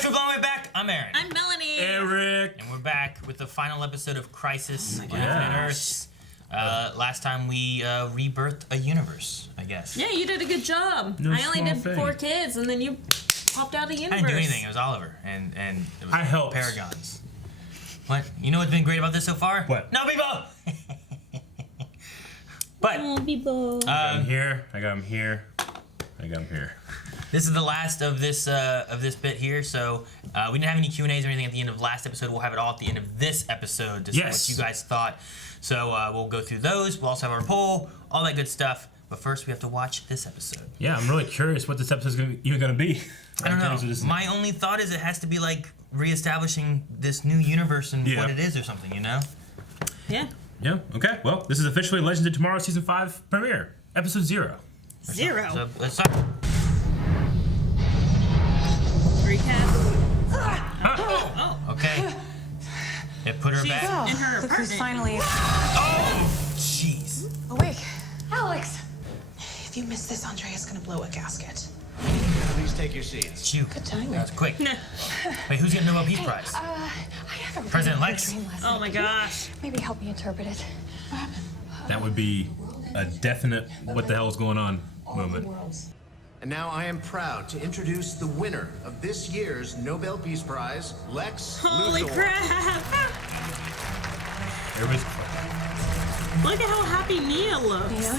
Crew Blown Way Back. I'm Aaron. I'm Melanie. Eric. And we're back with the final episode of Crisis on Infinite Earths. Last time we rebirthed a universe, I guess. Yeah, you did a good job. No I only did small 4 thing. kids, and then you popped out a universe. I didn't do anything. It was Oliver, and it was I helped. Paragons. What? You know what's been great about this so far? What? No, people! But Oh, people. I got him here. I got him here. I got him here. this is the last of this bit here, so we didn't have any Q&As or anything at the end of last episode. We'll have it all at the end of this episode to see what you guys thought. So we'll go through those. We'll also have our poll, all that good stuff. But first, we have to watch this episode. Yeah, I'm really curious what this episode's even gonna be. I don't know. My only thought is it has to be like reestablishing this new universe and what it is or something, you know? Yeah. Yeah. Okay. Well, this is officially Legends of Tomorrow season 5 premiere, episode 0. 0. So let's start. Recap. Oh. Okay. It put her She's back. in her Look who's apartment. finally Oh, jeez. awake. Alex! If you miss this, Andrea's gonna blow a gasket. Please take your seats. Shoot. Good timing. That was quick. Wait, who's getting the Nobel Peace Prize? I have a President really Lex? good dream last Oh night. my gosh. Maybe help me interpret it. That would be a definite what the hell is going on moment. And now I am proud to introduce the winner of this year's Nobel Peace Prize, Lex Holy Luthor. crap. Everybody's Look at how happy Mia looks. Yeah,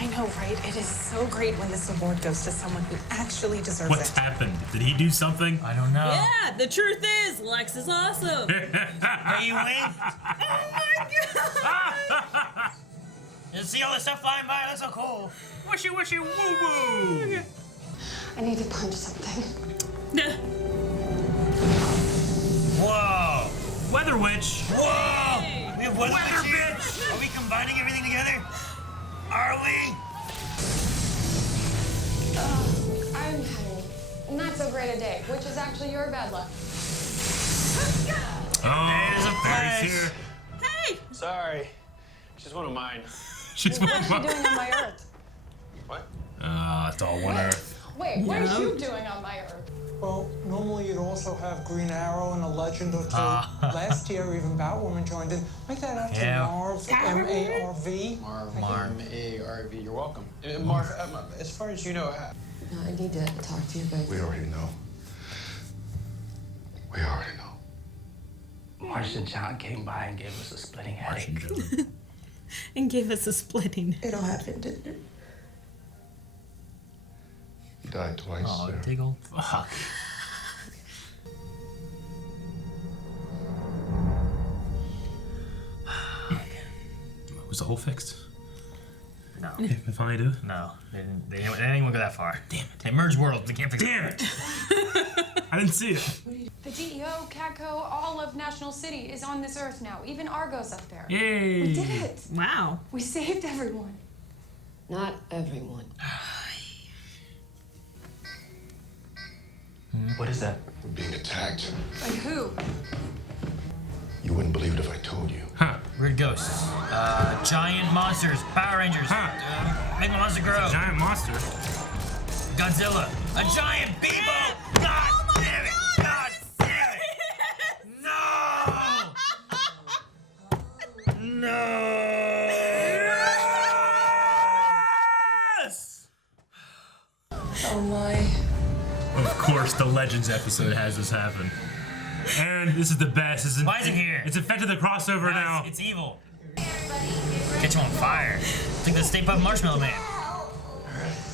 I know, right? It is so great when this award goes to someone who actually deserves what's it. happened? Did he do something? I don't know. Yeah, the truth is, Lex is awesome. Hey, you win? Oh my god. You see all this stuff flying by? That's so cool. Wishy wishy woo woo. I need to punch something. Whoa. Weather witch. Whoa. We have weather Weather here? bitch. Are we combining everything together? Are we? I'm having not so great a day, which is actually your bad luck. Oh, There's a Barry's flash. here. Hey. Sorry, she's one of mine. She's What is she doing on my Earth? What? It's all one Earth. Wait, what is you doing on my Earth? Well, normally you'd also have Green Arrow and a Legend or two. Last year, even Batwoman joined in. Make that out to Yeah. Marv, M-A-R-V. Marv. Marv. M-A-R-V. You're welcome. Marv, as far as you know, No, I need to talk to you guys. We already know. We already know. Martian John came by and gave us a splitting headache. And gave us a splitting. It all happened, didn't it? He died twice. Oh, Sarah. diggle. Fuck. Was the hole fixed? No. They finally do it? No. They didn't even go that far. Damn it. They merged worlds. They can't fix Damn it! I didn't see it. The DEO, CATCO, all of National City is on this Earth now. Even Argo's up there. Yay! We did it. Wow. We saved everyone. Not everyone. What is that? We're being attacked. By who? You wouldn't believe it if I told you. Huh. Weird ghosts. Giant monsters. Power Rangers. Huh. Make a monster grow. Giant monster. Godzilla. A giant beetle. God damn it. God damn it. No. No. Yes! Oh my. Of course, the Legends episode has this happen. Aaron, this is the best. Why is it here? It's affected the crossover now. It's evil. Get you on fire. It's like the Stay Puft Marshmallow Man.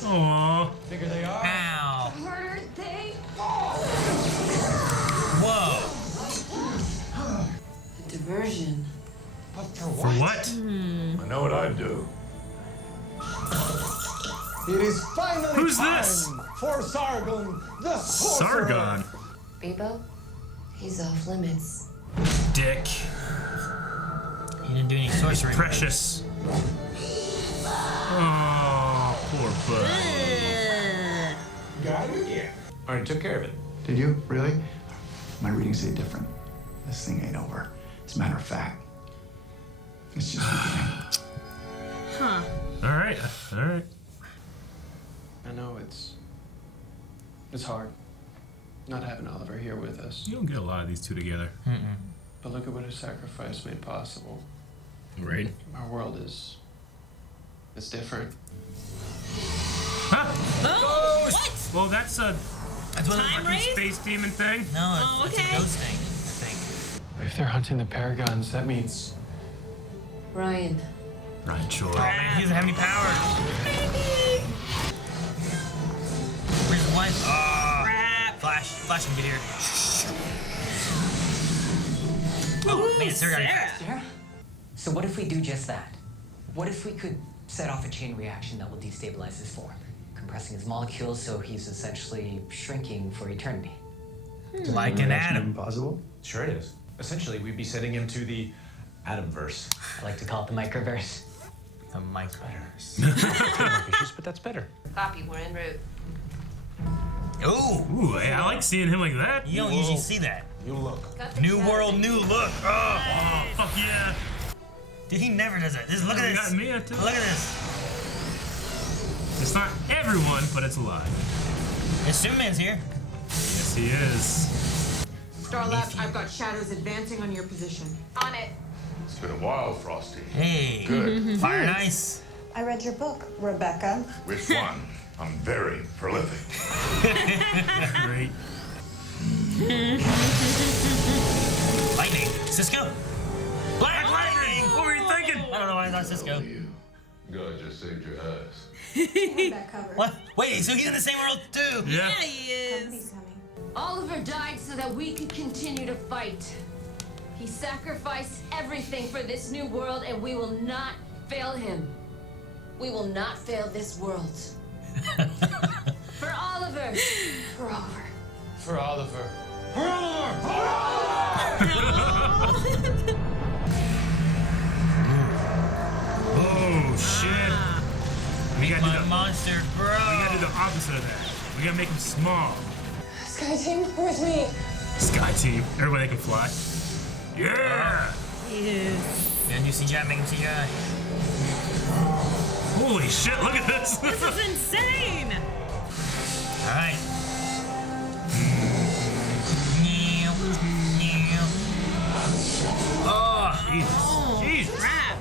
Aww. Bigger they are. Ow. Murder they? Whoa. Diversion. But for For what? I know what I'd do. It is finally Who's time this? for Sargon, the sorcerer. Sargon. Bebo? He's off limits. Dick. He didn't do any sorcery. Precious. Oh, poor bud. Got it? Yeah. already took care of it. Did you? Really? My readings say different. This thing ain't over. As a matter of fact, it's just beginning. Huh. All right. All right. I know it's hard. not having Oliver here with us. You don't get a lot of these two together. But look at what his sacrifice made possible. Right. Our world is... it's different. Huh? Oh, what? Well, that's a Time race? space demon thing. No, it's a okay. ghost thing, I think. If they're hunting the Paragons, that means... Ryan. Ryan Choi. Oh man, he doesn't have any power. Where's his wife? Oh, Crap. Flash can get here. Ooh, Man, Sarah. Sarah? So what if we do just that? What if we could set off a chain reaction that will destabilize his form, compressing his molecules so he's essentially shrinking for eternity? Like an atom. Possible? Sure it is. Essentially, we'd be sending him to the Atomverse. I like to call it the microverse. The microverse. Ambitious, but that's better. Copy, we're en route. Ooh, hey, I like seeing him like that. You don't usually see that. New look. New world, new look. Oh, fuck yeah. Dude, he never does that. Look at this. Got Mia too. Look at this. It's not everyone, but it's a lot. And Superman's here. Yes, he is. Star Left, I've got shadows advancing on your position. On it. It's been a while, Frosty. Hey. Good. Fire and Ice. I read your book, Rebecca. Which one? I'm very prolific. Great. Lightning. Cisco. Black Lightning. What were you thinking? I don't know why I thought Cisco. God just saved your ass. What? Wait, so he's in the same world too? Yeah. He is. Oliver died so that we could continue to fight. He sacrificed everything for this new world, and we will not fail him. We will not fail this world. For Oliver. For Oliver. For Oliver. Oh shit. We gotta do the monster, bro. We gotta do the opposite of that. We gotta make him small. Sky Team, with me. Sky Team. Everybody can fly. Yeah! Yes. And you CGI, make him CGI. Holy shit, look at this! This is insane! Alright. Oh, Jesus. Jesus. Crap.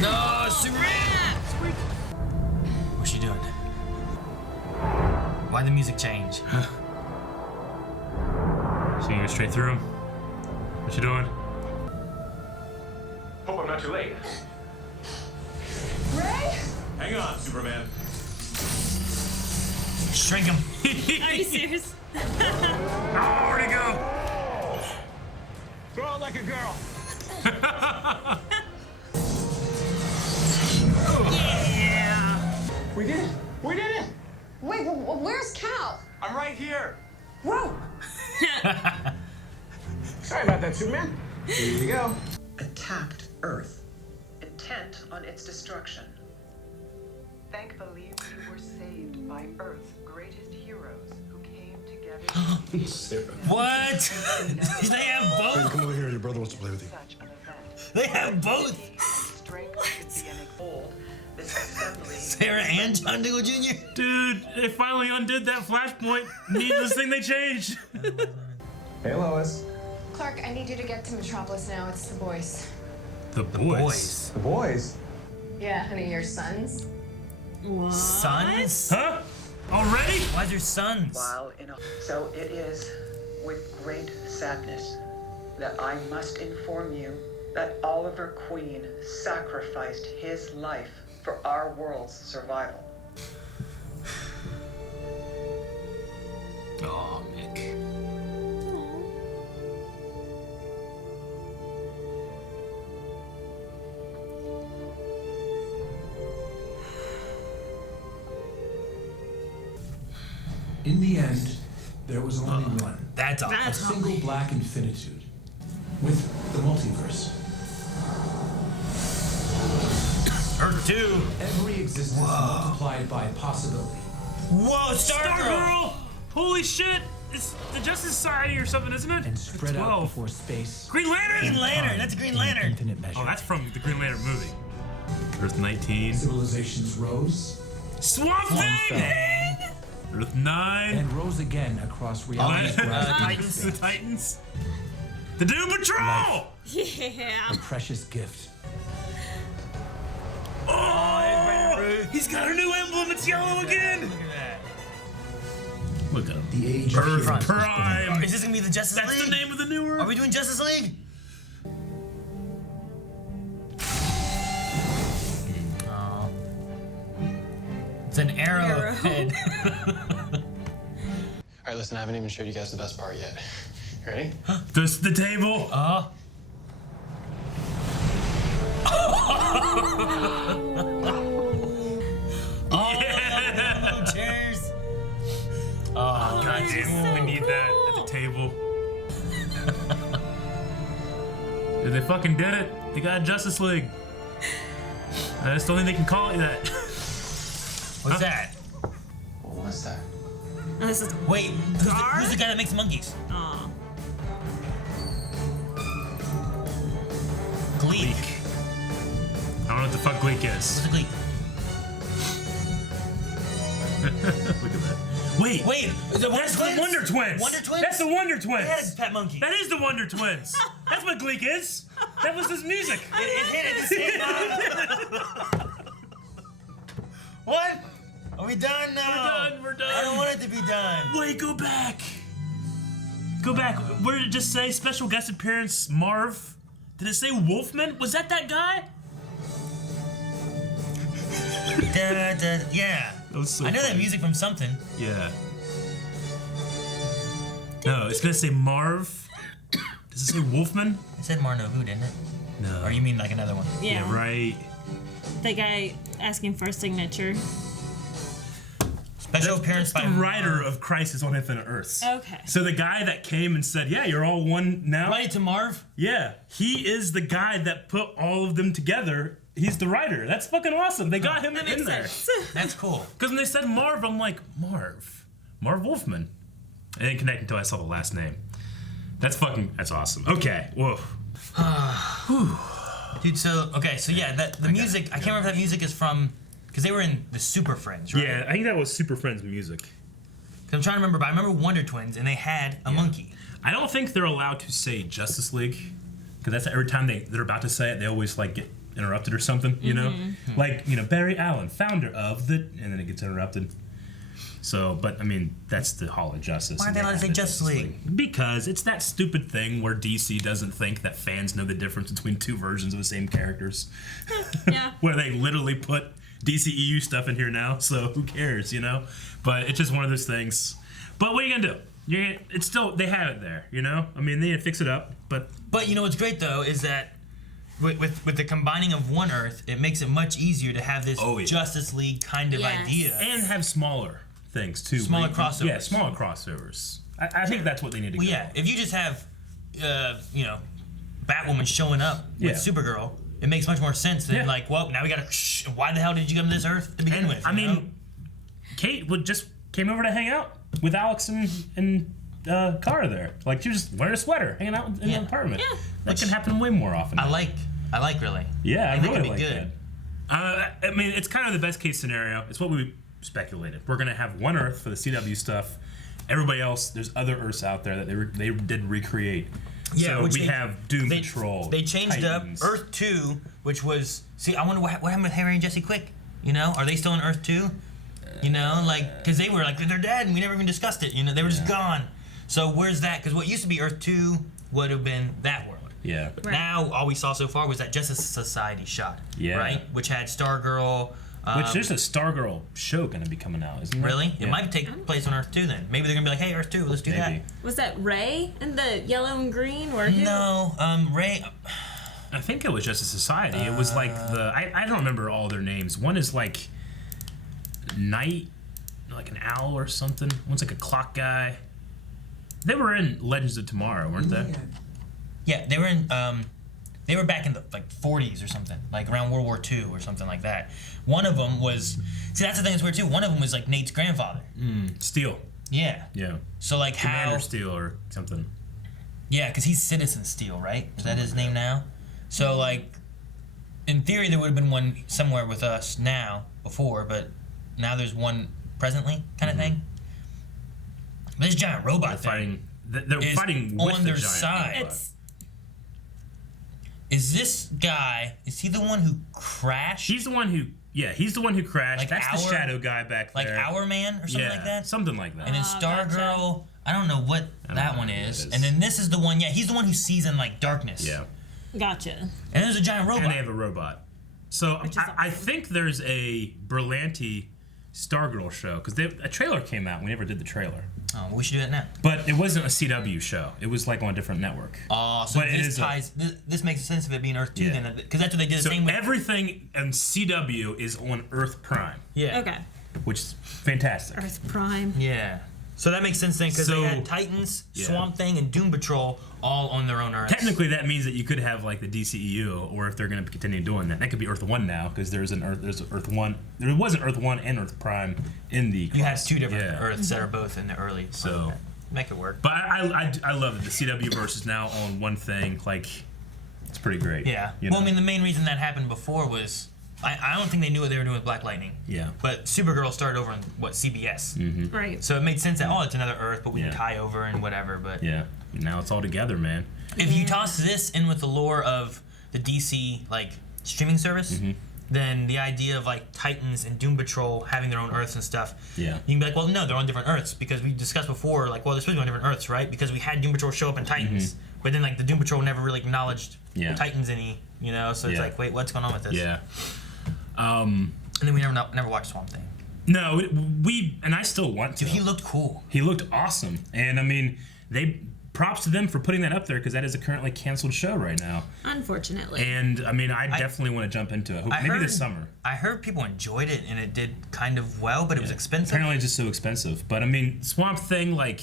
No, Superman! What's she doing? Why'd the music change? She gonna go straight through him? What you doing? Hope I'm not too late. Ray? Hang on, Superman. Shrink him. Are you serious? Oh, where'd he go? Throw it like a girl. Yeah. We did it! We did it! Wait, where's Cal? I'm right here. Whoa! Sorry about that, Superman. Here you go. Attacked Earth, intent on its destruction. Thankfully, we were saved by Earth's greatest heroes who came together. What? They have both? Come over here, your brother wants to play with you. They have both? Sarah and John Diggle Jr.? Dude, they finally undid that flashpoint. Needless thing they changed. Hey, Lois. Clark, I need you to get to Metropolis now. It's the boys. The boys? The boys? Yeah, honey, your sons. What? Sons? Huh? Already? Why are there sons? So it is with great sadness that I must inform you that Oliver Queen sacrificed his life for our world's survival. Oh, Mick. In the end, there was only one. That's a single black infinitude with the multiverse. Earth 2. Every existence multiplied by possibility. Whoa, Stargirl! Holy shit! It's the Justice Society or something, isn't it? And spread out before space. Green Lantern! Green Lantern! That's a Green Lantern! Infinite measure. Oh, that's from the Green Lantern movie. Earth 19. Civilizations rose. Swamp Thing! Earth 9. And rose again across reality's Titans. The Titans. The Doom Patrol! Yeah. A precious gift. Oh! He's got a new emblem. It's yellow again. Look at that. Look at him. The age Earth of Prime. Is this gonna be the Justice League? That's the name of the new Earth. Are we doing Justice League? Oh. It's an arrowhead. All right, listen, I haven't even showed you guys the best part yet. You ready? The table. Yeah. Cheers. Oh, God damn, we need that at the table. They fucking did it. They got Justice League. I just don't think they can call it that. What's that? What was that? This is Wait, who's the guy that makes monkeys? Aw. Gleek. I don't know what the fuck Gleek is. What's a Gleek? Look at that. Wait, that's the Wonder Twins. Wonder Twins? That's the Wonder Twins. Yeah, it's Pet Monkey. That is the Wonder Twins. That's what Gleek is. That was his music. It hit at the same time. What? Are we done now? We're done. I don't want it to be done. Wait, go back. Go back. Where did it just say special guest appearance Marv? Did it say Wolfman? Was that guy? Yeah. That was so I know that funny. music from something. Yeah. No, it's gonna say Marv. Does it say Wolfman? It said Marno Who, didn't it? No. Or you mean like another one? Yeah. Right. The guy asking for a signature. Special appearance That's by the writer of Crisis on Infinite Earths. Okay. So the guy that came and said, "Yeah, you're all one now." Right to Marv? Yeah, he is the guy that put all of them together. He's the writer. That's fucking awesome. They got him in there. That's cool. Because when they said Marv, I'm like, Marv Wolfman. I didn't connect until I saw the last name. That's awesome. Okay, whoa. Dude, so yeah, the music, I can't remember if that music is from, because they were in the Super Friends, right? Yeah, I think that was Super Friends music. Because I'm trying to remember, but I remember Wonder Twins, and they had a monkey. I don't think they're allowed to say Justice League, because that's every time they're about to say it, they always like get interrupted or something, you know? Like, Barry Allen, founder of the, and then it gets interrupted. So, but I mean, that's the Hall of Justice. Why are they allowed to say Justice League? Because it's that stupid thing where DC doesn't think that fans know the difference between two versions of the same characters. Yeah. Where they literally put DCEU stuff in here now, so who cares, But it's just one of those things. But what are you gonna do? It's still, they have it there, I mean, they need to fix it up, but what's great though is that with the combining of One Earth, it makes it much easier to have this Justice League kind of idea. And have smaller things too. Smaller crossovers. Yeah, smaller crossovers. I think that's what they need to go. Yeah, if you just have, Batwoman showing up with Supergirl, it makes much more sense than now we gotta, why the hell did you come to this Earth to begin with? I mean, Kate just came over to hang out with Alex and Kara there. Like, she was just wearing a sweater, hanging out in an apartment. Yeah. That can happen way more often. I like really. Yeah, I really like good. that. I mean, it's kind of the best case scenario. It's what we speculated. We're gonna have one Earth for the CW stuff. Everybody else, there's other Earths out there that they did recreate. Yeah, so we have Doom Patrol. They changed Titans. up Earth 2, which was. See, I wonder what happened with Harry and Jesse Quick. Are they still in Earth 2? Because they were like, they're dead, and we never even discussed it. They were just gone. So where's that? Because what used to be Earth 2 would have been that world. Yeah. But now all we saw so far was that Justice Society shot. Yeah. Right? Which had Stargirl. Which there's a Stargirl show gonna be coming out, isn't there? Really? Yeah. It might take place on Earth 2 then. Maybe they're gonna be like, hey, Earth 2, let's do that. Was that Ray in the yellow and green? Or No, Ray. I think it was Justice Society. It was like I don't remember all their names. One is like Night, like an owl or something. One's like a clock guy. They were in Legends of Tomorrow, weren't they? Yeah, they were in. They were back in the 40s or something, like around World War II or something like that. One of them was. See, that's the thing that's weird too. One of them was like Nate's grandfather. Steel. Yeah. Yeah. So like Commander Steel or something. Yeah, because he's Citizen Steel, right? Is that his name now? So like, in theory, there would have been one somewhere with us now before, but now there's one presently, kind of thing. This giant robot they're fighting with on the their giant side. robot. Is this guy? Is he the one who crashed? He's the one who. Yeah, he's the one who crashed. Like That's the shadow guy back there. Like Our Man or something like that? Something like that. And then Stargirl, I don't know what that one is. And then this is the one, he's the one who sees in like darkness. Yeah. Gotcha. And there's a giant robot. And they have a robot. So I think there's a Berlanti Stargirl show, because a trailer came out. We never did the trailer. Oh, well, we should do it now. But it wasn't a CW show. It was like on a different network. Oh, so this makes sense of it being Earth 2 then, because that's what they did the same with. Everything in CW is on Earth Prime. Yeah. Okay. Which is fantastic. Earth Prime. Yeah. So that makes sense then, because they had Titans, Swamp Thing, and Doom Patrol all on their own Earth. Technically, that means that you could have like the DCEU, or if they're going to continue doing that, that could be Earth 1 now, because there's Earth 1. There was an Earth 1 and Earth Prime in the. You have two different Earths that are both in the early. So make it work. But I love it. The CW verse is now on one thing. Like, it's pretty great. Yeah. Well, I mean, the main reason that happened before was I don't think they knew what they were doing with Black Lightning. Yeah. But Supergirl started over on CBS. Mm-hmm. Right. So it made sense that it's another Earth, but we can tie over and whatever. But yeah. Now it's all together, man. If you toss this in with the lore of the DC like streaming service, then the idea of like Titans and Doom Patrol having their own Earths and stuff, you can be like, well, no, they're on different Earths, because we discussed before, like, well, they're supposed to be on different Earths, right? Because we had Doom Patrol show up in Titans, but then like the Doom Patrol never really acknowledged the Titans any, so it's like, wait, what's going on with this? Yeah. And then we never watched Swamp Thing. No, and I still want to. Dude, he looked cool. He looked awesome, and I mean, props to them for putting that up there, because that is a currently canceled show right now. Unfortunately. And I mean, I definitely want to jump into it. Maybe this summer. I heard people enjoyed it, and it did kind of well, but it was expensive. Apparently, it's just so expensive. But I mean, Swamp Thing, like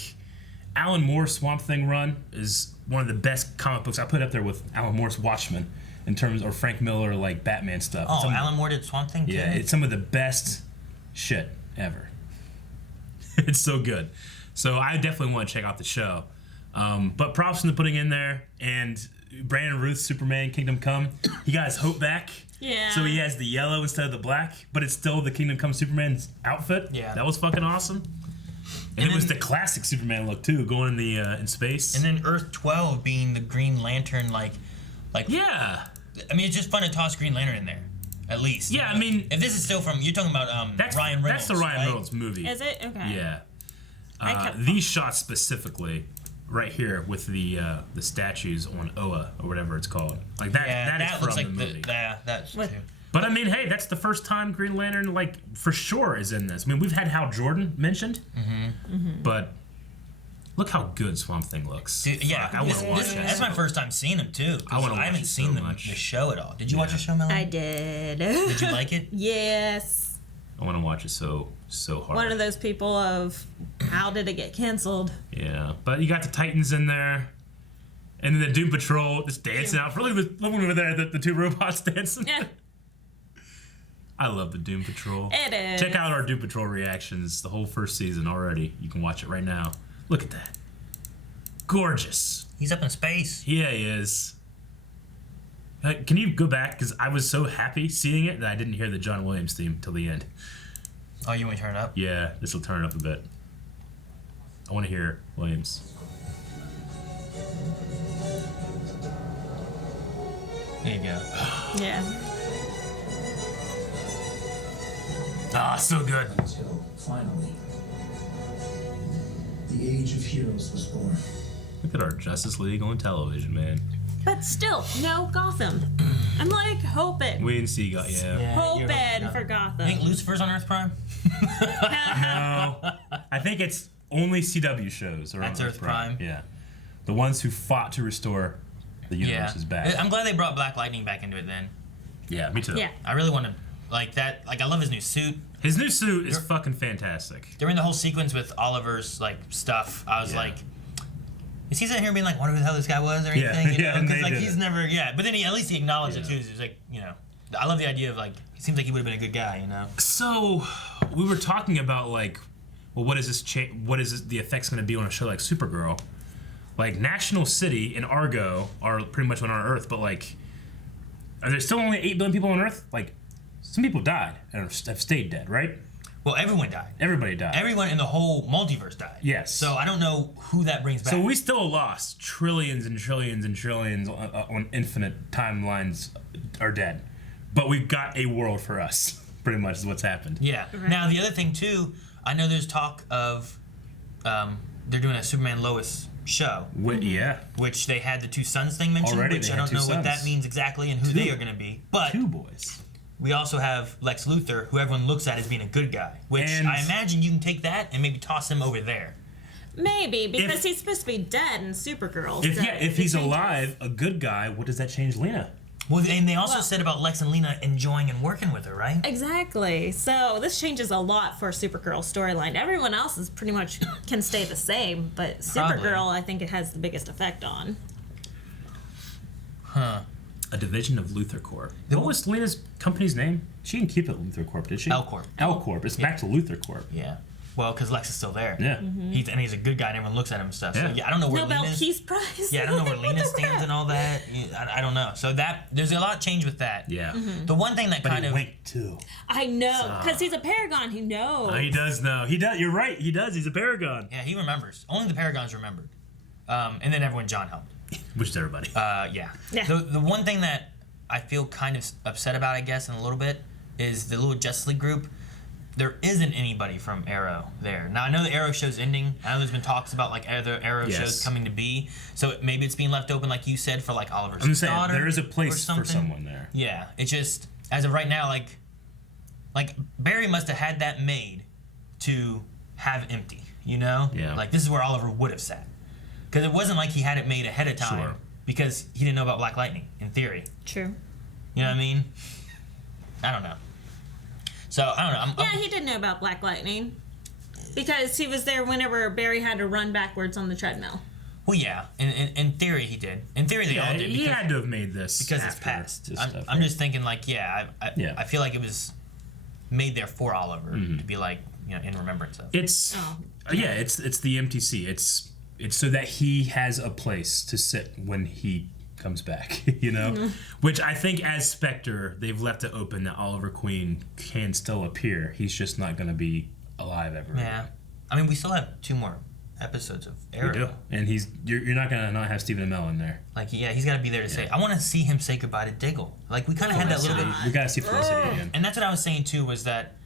Alan Moore's Swamp Thing run, is one of the best comic books. I put it up there with Alan Moore's Watchmen, in terms of Frank Miller, like Batman stuff. Oh, Alan Moore did Swamp Thing too? Yeah, it's some of the best shit ever. It's so good. So I definitely want to check out the show. But props to putting in there, and Brandon Ruth's Superman Kingdom Come. He got his hope back. Yeah. So he has the yellow instead of the black, but it's still the Kingdom Come Superman's outfit. Yeah. That was fucking awesome. And it was the classic Superman look too, going in space. And then Earth 12 being the Green Lantern, like. Yeah. I mean, it's just fun to toss Green Lantern in there, at least. Yeah, I mean, if this is still from, you're talking about Ryan Reynolds. That's the Ryan Reynolds movie. Is it? Okay. Yeah. These shots specifically, right here with the statues on Oa or whatever it's called, like that. Yeah, that is from looks the like movie. That's true. But I mean, hey, that's the first time Green Lantern, like, for sure is in this. I mean, we've had Hal Jordan mentioned, but look how good Swamp Thing looks. Dude, yeah, I want to watch it. That's my first time seeing him too. I haven't seen the show at all. Did you watch the show, Melanie? I did. Did you like it? Yes. I want to watch it so hard. One of those people of how did it get canceled? Yeah, but you got the Titans in there, and then the Doom Patrol just dancing out. Look over there, the two robots dancing. Yeah. I love the Doom Patrol. It is. Check out our Doom Patrol reactions. The whole first season already. You can watch it right now. Look at that. Gorgeous. He's up in space. Yeah, he is. Can you go back? Because I was so happy seeing it that I didn't hear the John Williams theme till the end. Oh, you want to turn it up? Yeah, this will turn it up a bit. I want to hear Williams. There you go. Yeah. Ah, so good. Until finally, the age of heroes was born. Look at our Justice League on television, man. But still, no Gotham. I'm like hoping. We didn't see Hoping for Gotham. You think Lucifer's on Earth Prime? No. I think it's only CW shows are on Earth Prime. Yeah. The ones who fought to restore the universe is back. I'm glad they brought Black Lightning back into it then. Yeah, me too. Yeah. I really want to like that. Like, I love his new suit. His new suit is fucking fantastic. During the whole sequence with Oliver's like stuff, I was like, is he sitting here being like, wonder who the hell this guy was or anything? You know? Because like he's never, But then at least he acknowledged it too. He was like, I love the idea of like, he seems like he would have been a good guy, So, we were talking about like, well, what is the effects going to be on a show like Supergirl? Like, National City and Argo are pretty much on our Earth, but like, are there still only 8 billion people on Earth? Like, some people died and have stayed dead, right? Well, everyone died. Everybody died. Everyone in the whole multiverse died. Yes. So I don't know who that brings back. So we still lost trillions and trillions and trillions on infinite timelines are dead. But we've got a world for us, pretty much is what's happened. Yeah. Now, the other thing, too, I know there's talk of they're doing a Superman Lois show. Yeah. Which they had the two sons thing mentioned, Already which they I had don't two know what that sons. means exactly and who they are going to be. But 2 boys. We also have Lex Luthor, who everyone looks at as being a good guy, which I imagine you can take that and maybe toss him over there. Maybe, because he's supposed to be dead in Supergirl. If he's alive, a good guy, what does that change Lena? Well, and they also said about Lex and Lena enjoying and working with her, right? Exactly. So this changes a lot for Supergirl's storyline. Everyone else is pretty much can stay the same, but Supergirl, I think it has the biggest effect on. Huh. A division of Luthor Corp. What was Lena's company's name? She didn't keep it Luthor Corp, did she? L Corp. L Corp. It's back to Luthor Corp. Yeah. Well, because Lex is still there. Yeah. He's a good guy and everyone looks at him and stuff. Yeah. So, yeah, I don't know where Nobel Lena's... Peace Prize. Yeah, I don't know where Lena stands and all that. I don't know. So there's a lot change with that. Yeah. The one thing that kind of... winked, too. I know, because he's a Paragon. He knows. Oh, he does know. He does. You're right. He does. He's a Paragon. Yeah, he remembers. Only the Paragons remembered. And then everyone John helped. Which is everybody. Yeah. The one thing that I feel kind of upset about, I guess, in a little bit, is the little Justice League group. There isn't anybody from Arrow there. Now, I know the Arrow show's ending. I know there's been talks about, like, other Arrow shows coming to be. So maybe it's being left open, like you said, for, like, Oliver's daughter. There is a place for someone there. Yeah. It's just, as of right now, like Barry must have had that made to have empty, you know? Yeah. Like, this is where Oliver would have sat. Because it wasn't like he had it made ahead of time. Sure. Because he didn't know about Black Lightning, in theory. True. You know what I mean? I don't know. So, I don't know. Yeah, he did know about Black Lightning. Because he was there whenever Barry had to run backwards on the treadmill. Well, yeah. In theory, he did. In theory, they all did. He had to have made this because it's past. I'm just thinking, like, I feel like it was made there for Oliver to be, like, you know, in remembrance of. It's it's the MTC. It's so that he has a place to sit when he comes back, you know? Which I think as Spectre, they've left it open that Oliver Queen can still appear. He's just not going to be alive ever. Yeah. I mean, we still have 2 more episodes of Arrow. We do. And you're not going to not have Stephen Amell in there. Like, yeah, he's got to be there to say, I want to see him say goodbye to Diggle. Like, we kind of had that little bit. We got to see Felicity again. And that's what I was saying, too, was that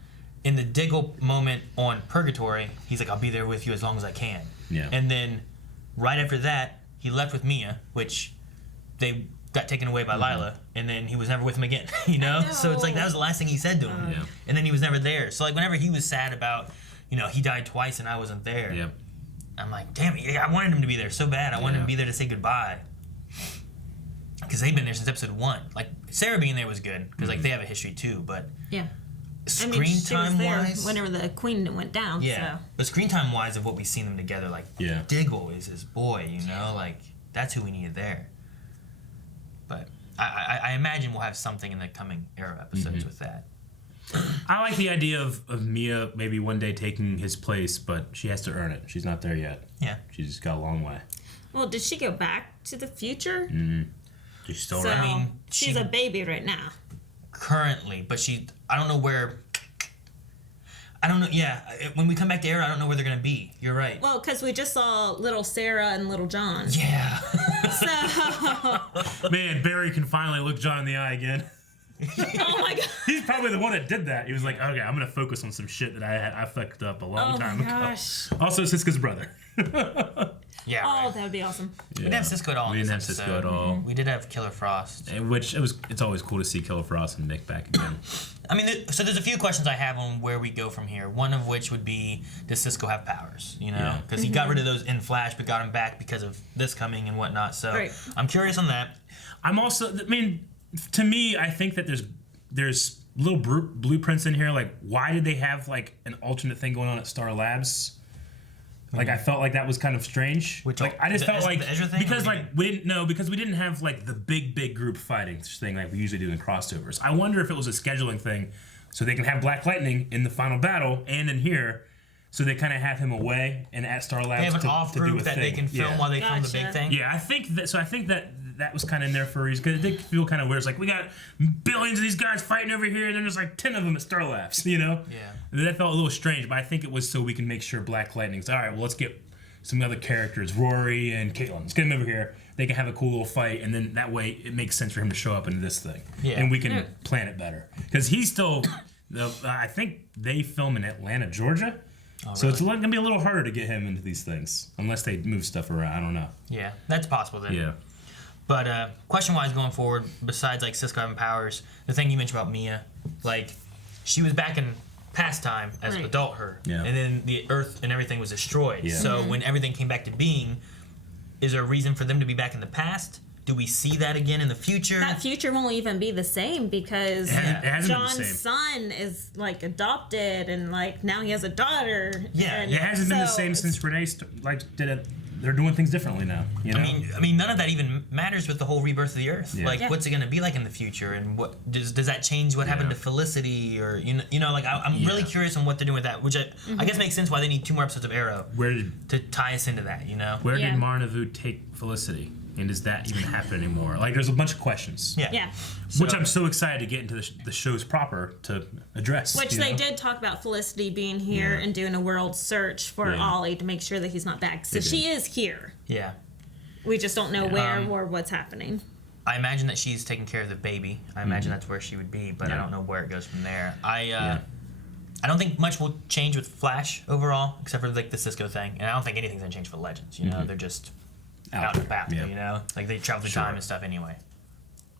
in the Diggle moment on Purgatory, he's like, I'll be there with you as long as I can. Yeah. And then right after that, he left with Mia, which they got taken away by Lila, and then he was never with him again, you know? So it's like, that was the last thing he said to him. Yeah. And then he was never there. So, like, whenever he was sad about, you know, he died twice and I wasn't there, Yeah. I'm like, damn it, I wanted him to be there so bad. I wanted him to be there to say goodbye. Because they've been there since episode 1. Like, Sarah being there was good, because, like, they have a history, too, but... Yeah. Screen time wise, whenever the Queen went down. Yeah, so. But screen time wise, of what we've seen them together, like Diggle is his boy, you know, like that's who we needed there. But I imagine we'll have something in the coming Arrow episodes with that. I like the idea of Mia maybe one day taking his place, but she has to earn it. She's not there yet. Yeah, she's got a long way. Well, did she go back to the future? She's still so, around. I mean, she's a baby right now. Currently, but I don't know where. I don't know. Yeah, when we come back to Arrow, I don't know where they're gonna be. You're right. Well, because we just saw little Sarah and little John. Yeah. So. Man, Barry can finally look John in the eye again. Oh my god. He's probably the one that did that. He was like, okay, I'm gonna focus on some shit that I fucked up a long time ago. Gosh. Also, Sisko's brother. Yeah. Oh, that would be awesome. We didn't have Cisco at all. We didn't have Cisco at all. We did have Killer Frost. It's always cool to see Killer Frost and Nick back again. I mean, so there's a few questions I have on where we go from here. One of which would be, does Cisco have powers? You know, because he got rid of those in Flash, but got him back because of this coming and whatnot. So I'm curious on that. I'm also, I mean, to me, I think that there's little blueprints in here. Like, why did they have like an alternate thing going on at Star Labs? Like, I felt like that was kind of strange. I just felt like, because like we didn't have like the big group fighting thing like we usually do in crossovers. I wonder if it was a scheduling thing, so they can have Black Lightning in the final battle and in here, so they kind of have him away and at Star Labs. They have an off group that they can film while they film the big thing. Yeah, I think that. So I think that that was kind of in there for a reason, because it did feel kind of weird. It's like, we got billions of these guys fighting over here, and then there's like 10 of them at Star Labs, you know? Yeah. And that felt a little strange, but I think it was so we can make sure Black Lightning's, all right, well, let's get some other characters, Rory and Caitlin. Let's get them over here. They can have a cool little fight, and then that way it makes sense for him to show up into this thing. Yeah. And we can plan it better. Because he's still, I think they film in Atlanta, Georgia. Oh, so really? it's going to be a little harder to get him into these things, unless they move stuff around. I don't know. Yeah, that's possible then. Yeah. But question-wise going forward, besides like Cisco having powers, the thing you mentioned about Mia, like she was back in past time as adult her, and then the Earth and everything was destroyed. Yeah. So when everything came back to being, is there a reason for them to be back in the past? Do we see that again in the future? That future won't even be the same because hasn't been the John's same. son is like adopted and like now he has a daughter. Yeah, and It hasn't been the so same since Renee did it. They're doing things differently now. You know? I mean, none of that even matters with the whole rebirth of the Earth. Yeah. Like, what's it going to be like in the future, and what does that change? What happened to Felicity, or you know, like I'm really curious on what they're doing with that, which I guess makes sense why they need 2 more episodes of Arrow to tie us into that. You know, Where did Marnavu take Felicity? And does that even happen anymore? Like, there's a bunch of questions. Yeah. Which I'm so excited to get into the shows proper to address. Which they did talk about Felicity being here and doing a world search for Ollie to make sure that he's not back. So she is here. Yeah. We just don't know where or what's happening. I imagine that she's taking care of the baby. I imagine that's where she would be, but I don't know where it goes from there. I don't think much will change with Flash overall, except for like the Cisco thing, and I don't think anything's gonna change for Legends. You know, they're just out and about. You know, like they travel through time and stuff anyway.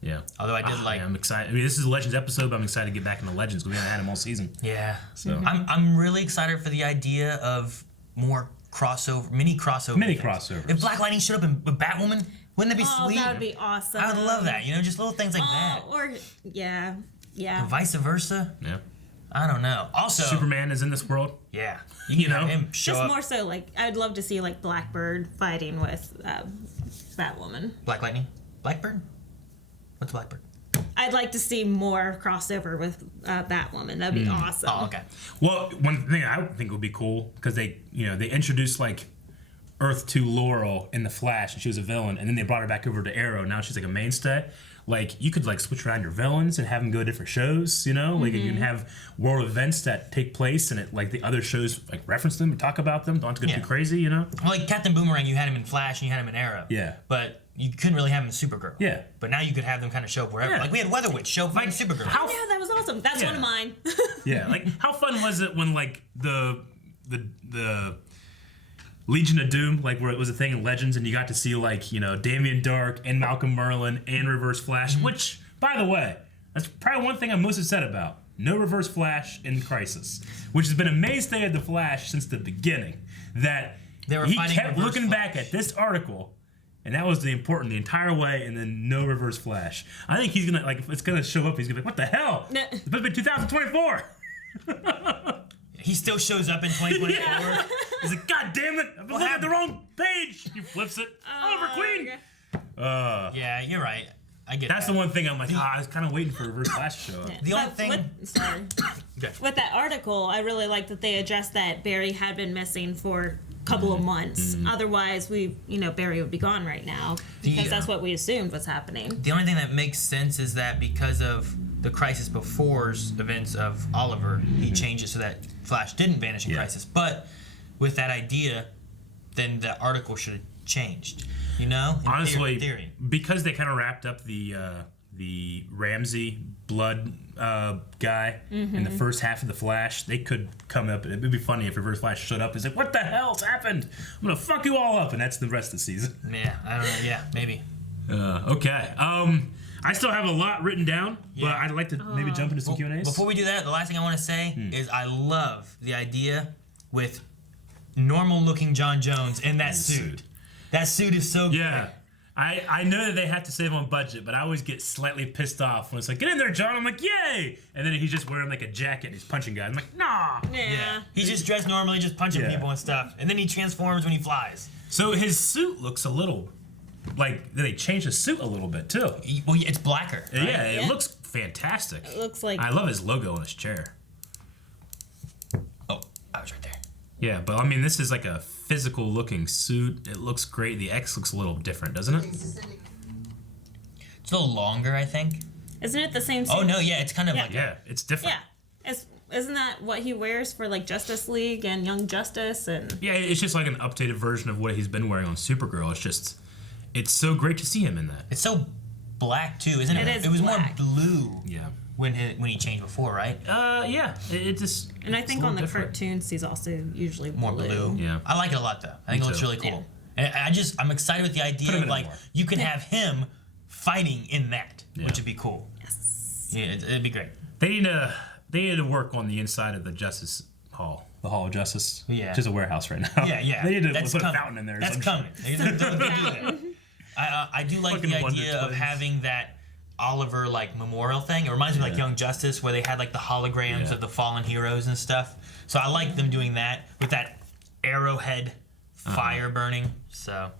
Yeah. Although I did like. I'm excited. I mean, this is a Legends episode, but I'm excited to get back into Legends because we haven't had them all season. Yeah. So I'm really excited for the idea of more mini crossover. If Black Lightning showed up with Batwoman, wouldn't that be sweet? That would be awesome. I would love that. You know, just little things like that. Or yeah. Or vice versa. Yeah. I don't know. Also, Superman is in this world. Yeah. You know, him show just up. more so like I'd love to see like Blackbird fighting with Batwoman. Black Lightning? Blackbird? What's Blackbird? I'd like to see more crossover with Batwoman. That'd be awesome. Oh, okay. Well, one thing I think would be cool because they introduced like Earth 2 Laurel in the Flash, and she was a villain, and then they brought her back over to Arrow. Now she's like a mainstay. Like you could like switch around your villains and have them go to different shows. You know, like you can have world events that take place, and it like the other shows like reference them and talk about them. Don't have to go too crazy. You know, well, like Captain Boomerang, you had him in Flash and you had him in Arrow. Yeah. But you couldn't really have him in Supergirl. Yeah. But now you could have them kind of show up wherever. Yeah. Like we had Weather Witch show up like Supergirl. Yeah, that was awesome. That's one of mine. Yeah, like how fun was it when like the Legion of Doom, like where it was a thing in Legends, and you got to see like Damian Dark and Malcolm Merlin and Reverse Flash, which by the way, that's probably one thing I'm most upset about. No Reverse Flash in Crisis, which has been a mainstay of the Flash since the beginning. That he kept looking back at this article. And that was the entire way, and then no Reverse Flash. I think he's gonna if it's gonna show up, he's gonna be like, what the hell? It's supposed to be 2024. He still shows up in 2024. Yeah. He's like, God damn it! I've been looking at the wrong page. He flips it. Oliver Queen. Yeah, you're right. I get that's that. the one thing I'm like, I was kind of waiting for Reverse Flash to show up. The only thing. With that article, I really like that they addressed that Barry had been missing for couple of months. Otherwise, Barry would be gone right now because that's what we assumed was happening. The only thing that makes sense is that because of the Crisis Before's events of Oliver, he changed it so that Flash didn't vanish in Crisis. But with that idea, then the article should have changed. Honestly, theory. Because they kind of wrapped up the Ramsey blood guy in the first half of the Flash, they could come up. It would be funny if Reverse Flash showed up and said, "What the hell's happened? I'm gonna fuck you all up," and that's the rest of the season. Yeah, I don't know. Yeah, maybe. Okay. I still have a lot written down, but I'd like to maybe jump into some Q&As. Before we do that, the last thing I want to say is I love the idea with normal-looking John Jones in that suit. That suit is so good. Yeah. I know that they have to save on budget, but I always get slightly pissed off when it's like, get in there, John. I'm like, yay! And then he's just wearing like a jacket and he's punching guys. I'm like, nah. Yeah. He's just dressed normally, just punching people and stuff. And then he transforms when he flies. So his suit looks a little, like, they changed his suit a little bit too. Well, it's blacker. Right? Yeah, it looks fantastic. It looks like... I love his logo on his chair. Oh, I was right there. Yeah, but I mean, this is like a physical looking suit. It looks great. The X looks a little different, doesn't it? It's a little longer, I think. Isn't it the same suit? Oh, no, yeah, it's kind of like... Yeah, it's different. Yeah. Isn't that what he wears for, like, Justice League and Young Justice? And Yeah, it's just like an updated version of what he's been wearing on Supergirl. It's so great to see him in that. It's so black, too, isn't it? It was black. more blue. Yeah. When he changed before, right? Yeah. It just... And I think on the cartoons, he's also usually more blue. Yeah. I like it a lot, though. I think it looks really cool. And I'm excited with the idea of, like, you can have him fighting in that, which would be cool. Yes. Yeah, it'd be great. They need to work on the inside of the Justice Hall. The Hall of Justice. Yeah. Which is a warehouse right now. Yeah. They need to That's put coming. a fountain in there. That's coming. They're gonna do that. I do like Fucking the Wonder idea of Twins. having that Oliver, like, memorial thing. It reminds me of, like, Young Justice, where they had, like, the holograms of the fallen heroes and stuff. So I like them doing that with that arrowhead fire burning. So...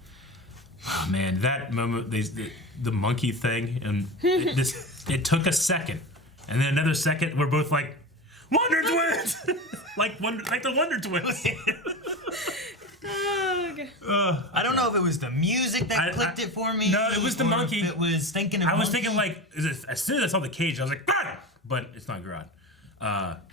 Oh, man, that moment, the monkey thing, and it took a second, and then another second, we're both like, Wonder Twins! like the Wonder Twins. I don't know if it was the music that clicked it for me. No, it was the monkey. It was thinking of I was monkey. thinking, like, as soon as I saw the cage, I was like, Grod! But it's not Grod.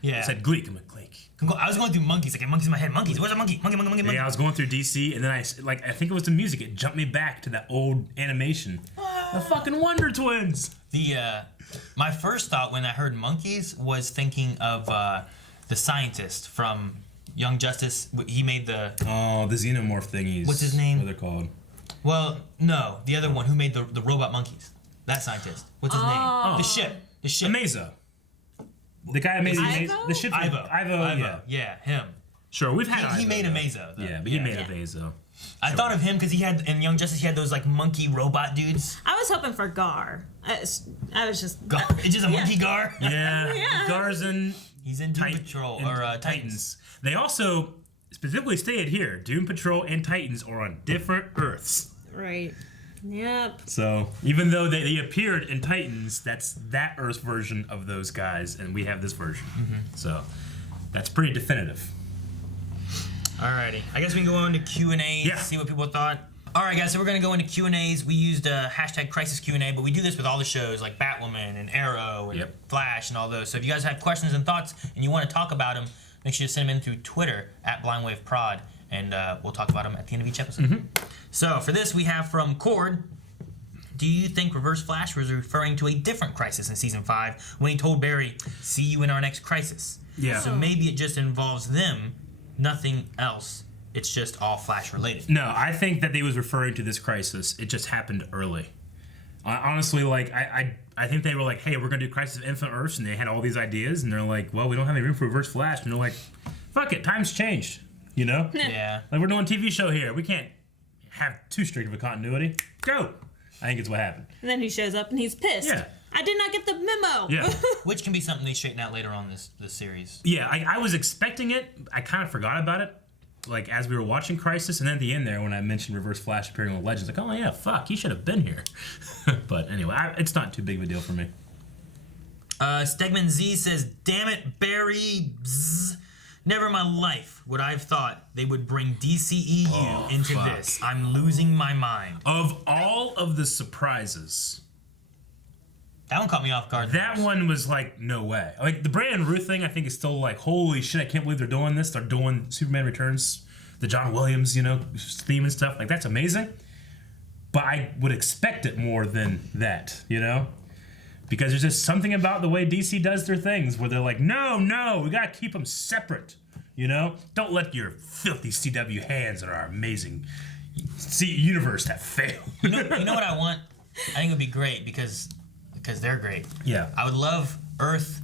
It said Gleek. I'm like, Gleek. I was going through monkeys. Like, monkeys in my head. Monkeys. Where's a monkey? Monkey. Yeah, I was going through DC, and then I think it was the music. It jumped me back to that old animation. The fucking Wonder Twins. My first thought when I heard monkeys was thinking of the scientist from Young Justice. He made the xenomorph thingies. What's his name? What they're called? Well, no, the other one who made the robot monkeys. That scientist. What's his name? The ship. Amazo. The guy made the ship. Ivo. Yeah, him. Sure, we've had. He made Amazo. Yeah, but he made Amazo. I thought of him because he had in Young Justice. He had those like monkey robot dudes. I was hoping for Gar. I was just. Gar? It's just a monkey Gar. Yeah, Gar's in. He's in Doom Patrol or Titans. They also specifically stated here: Doom Patrol and Titans are on different Earths. Right. Yep. So even though they appeared in Titans, that's that Earth's version of those guys, and we have this version. So that's pretty definitive. Alrighty, I guess we can go on to Q&A, see what people thought. Alright guys, so we're going to go into Q&As. We used hashtag Crisis Q&A, but we do this with all the shows like Batwoman and Arrow and Flash and all those. So if you guys have questions and thoughts and you want to talk about them, make sure you send them in through Twitter @BlindWaveProd, and we'll talk about them at the end of each episode. So for this, we have from Cord. Do you think Reverse Flash was referring to a different crisis in Season 5 when he told Barry, see you in our next crisis? Yeah. So maybe it just involves them, nothing else. It's just all Flash related. No, I think that they was referring to this crisis. It just happened early. Honestly, like, I think they were like, hey, we're going to do Crisis of Infinite Earths, and they had all these ideas, and they're like, well, we don't have any room for Reverse Flash. And they're like, fuck it, time's changed. You know? Yeah. Like, we're doing a TV show here. We can't have too strict of a continuity. Go! I think it's what happened. And then he shows up and he's pissed. Yeah. I did not get the memo. Yeah. Which can be something they straighten out later on this series. Yeah, I was expecting it. I kind of forgot about it, like, as we were watching Crisis. And then at the end there, when I mentioned Reverse Flash appearing on Legends, like, oh, yeah, fuck, he should have been here. But anyway, it's not too big of a deal for me. Stegman Z says, damn it, Barry. Bzz. Never in my life would I have thought they would bring DCEU into this. I'm losing my mind. Of all of the surprises, that one caught me off guard. That one was like, no way. Like, the Brandon Ruth thing, I think, is still like, holy shit, I can't believe they're doing this. They're doing Superman Returns, the John Williams, theme and stuff. Like, that's amazing. But I would expect it more than that, Because there's just something about the way DC does their things where they're like, no, we gotta keep them separate, Don't let your filthy CW hands on our amazing universe have failed. You know what I want? I think it would be great because they're great. Yeah. I would love Earth,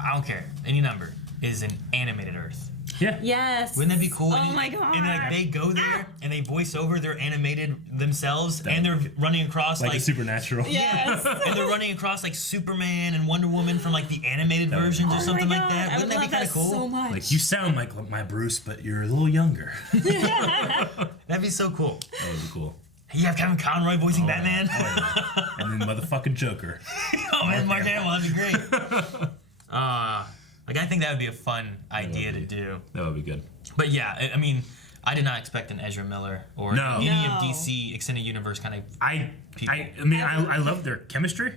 I don't care, any number, is an animated Earth. Yeah. Yes. Wouldn't that be cool? Oh my god. And like they go there and they voice over their animated themselves and they're running across like a Supernatural. Yes. And they're running across like Superman and Wonder Woman from like the animated versions or something like that. Wouldn't that be kind of cool? So much. Like, you sound like my Bruce, but you're a little younger. That'd be so cool. That would be cool. You have Kevin Conroy voicing Batman. And then motherfucking Joker. Oh man, Mark Hamill, that'd be great. Like, I think that would be a fun idea to do. That would be good. But yeah, I mean, I did not expect an Ezra Miller or any of DC Extended Universe kind of. I mean, I love their chemistry,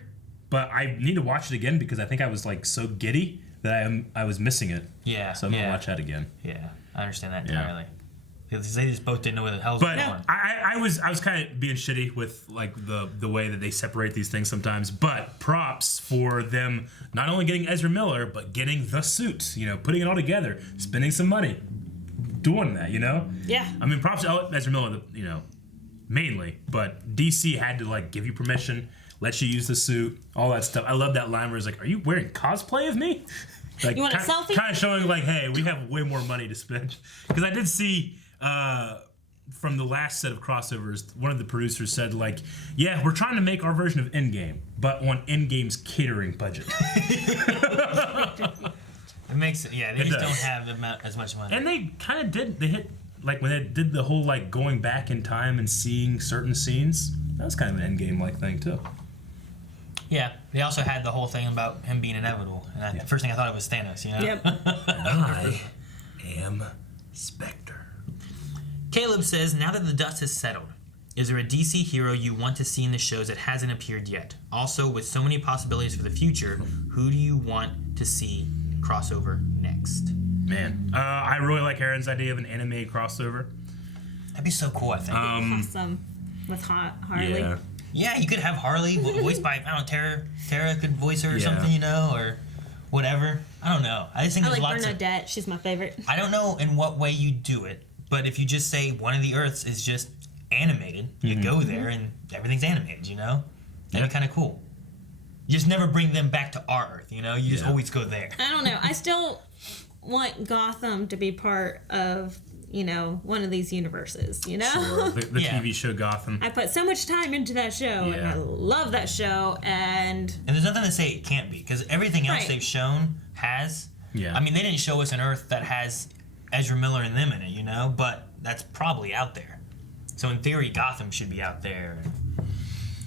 but I need to watch it again because I think I was like so giddy that I was missing it. Yeah. So I'm gonna watch that again. Yeah, I understand that entirely. Because they just both didn't know where the hell's going on. I was kind of being shitty with like the way that they separate these things sometimes. But props for them not only getting Ezra Miller but getting the suit. You know, putting it all together, spending some money, doing that. You know. Yeah. I mean, props to Ezra Miller. You know, mainly, but DC had to like give you permission, let you use the suit, all that stuff. I love that line where it's like, "Are you wearing cosplay of me?" Like, you want a selfie? Kind of showing like, "Hey, we have way more money to spend." Because I did see. From the last set of crossovers, one of the producers said, like, yeah, we're trying to make our version of Endgame, but on Endgame's catering budget. It makes it, they just don't have as much money. And they kind of did, they hit, like, when they did the whole, like, going back in time and seeing certain scenes, that was kind of an Endgame-like thing, too. Yeah, they also had the whole thing about him being inevitable. And the first thing I thought it was Thanos, you know? Yep. I am Spectre. Caleb says, now that the dust has settled, is there a DC hero you want to see in the shows that hasn't appeared yet? Also, with so many possibilities for the future, who do you want to see crossover next? Man, I really like Aaron's idea of an anime crossover. That'd be so cool, I think. Awesome. With Harley. Yeah, you could have Harley voiced by, I don't know, Tara could voice her or something, you know, or whatever. I don't know. I just think I there's like lots Bernadette. She's my favorite. I don't know in what way you do it. But if you just say one of the Earths is just animated, you go there and everything's animated, you know? That'd be kind of cool. You just never bring them back to our Earth, you know? You just always go there. I don't know. I still want Gotham to be part of, you know, one of these universes, you know? Sure. The TV show Gotham. I put so much time into that show, and I love that show, and there's nothing to say it can't be, because everything else they've shown has. Yeah. I mean, they didn't show us an Earth that has Ezra Miller and them in it, you know, but that's probably out there. So in theory, Gotham should be out there.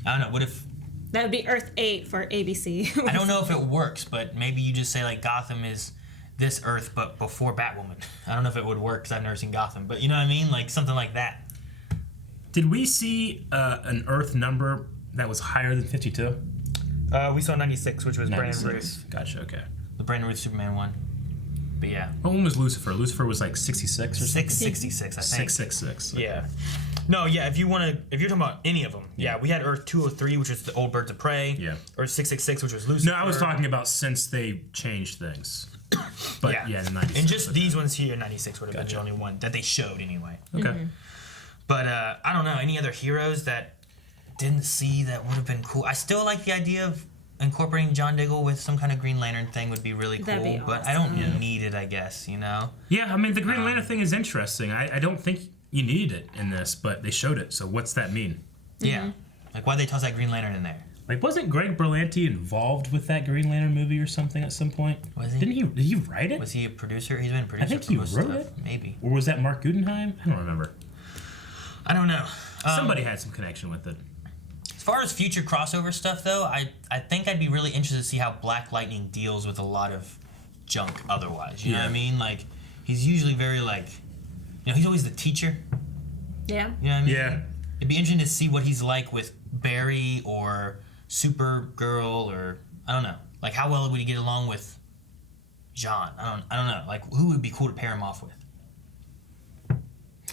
I don't know. What if that would be Earth 8 for ABC? I don't know if it works, but maybe you just say like Gotham is this Earth, but before Batwoman. I don't know if it would work because I've never seen Gotham, but you know what I mean, like something like that. Did we see an Earth number that was higher than 52? We saw 96, which was 96. Brandon Ruth. Gotcha. Okay. The Brandon Ruth Superman one. But yeah. What one was Lucifer? Lucifer was like 66 or something? 666, I think. 666. Okay. Yeah. No, yeah, if you're talking about any of them, we had Earth 203, which was the old Birds of Prey. Yeah. Or 666, which was Lucifer. No, I was talking about since they changed things. But yeah, 96. And just these ones here, 96 would have been the only one that they showed anyway. Okay. Mm-hmm. But I don't know, any other heroes that didn't see that would have been cool? I still like the idea of incorporating John Diggle with some kind of Green Lantern thing would be really cool, That'd be but I don't need it, I guess, you know? Yeah, I mean, the Green Lantern thing is interesting. I don't think you needed it in this, but they showed it, so what's that mean? Yeah. Like, why'd they toss that Green Lantern in there? Like, wasn't Greg Berlanti involved with that Green Lantern movie or something at some point? Was he? Did he write it? Was he a producer? He's been a producer. I think he wrote it. Maybe. Or was that Mark Guggenheim? I don't remember. I don't know. Somebody had some connection with it. As far as future crossover stuff, though, I think I'd be really interested to see how Black Lightning deals with a lot of junk otherwise. You know what I mean? Like, he's usually very, like, you know, he's always the teacher. Yeah. You know what I mean? Yeah. It'd be interesting to see what he's like with Barry or Supergirl or, I don't know. Like, how well would he get along with John? I don't know. Like, who would be cool to pair him off with?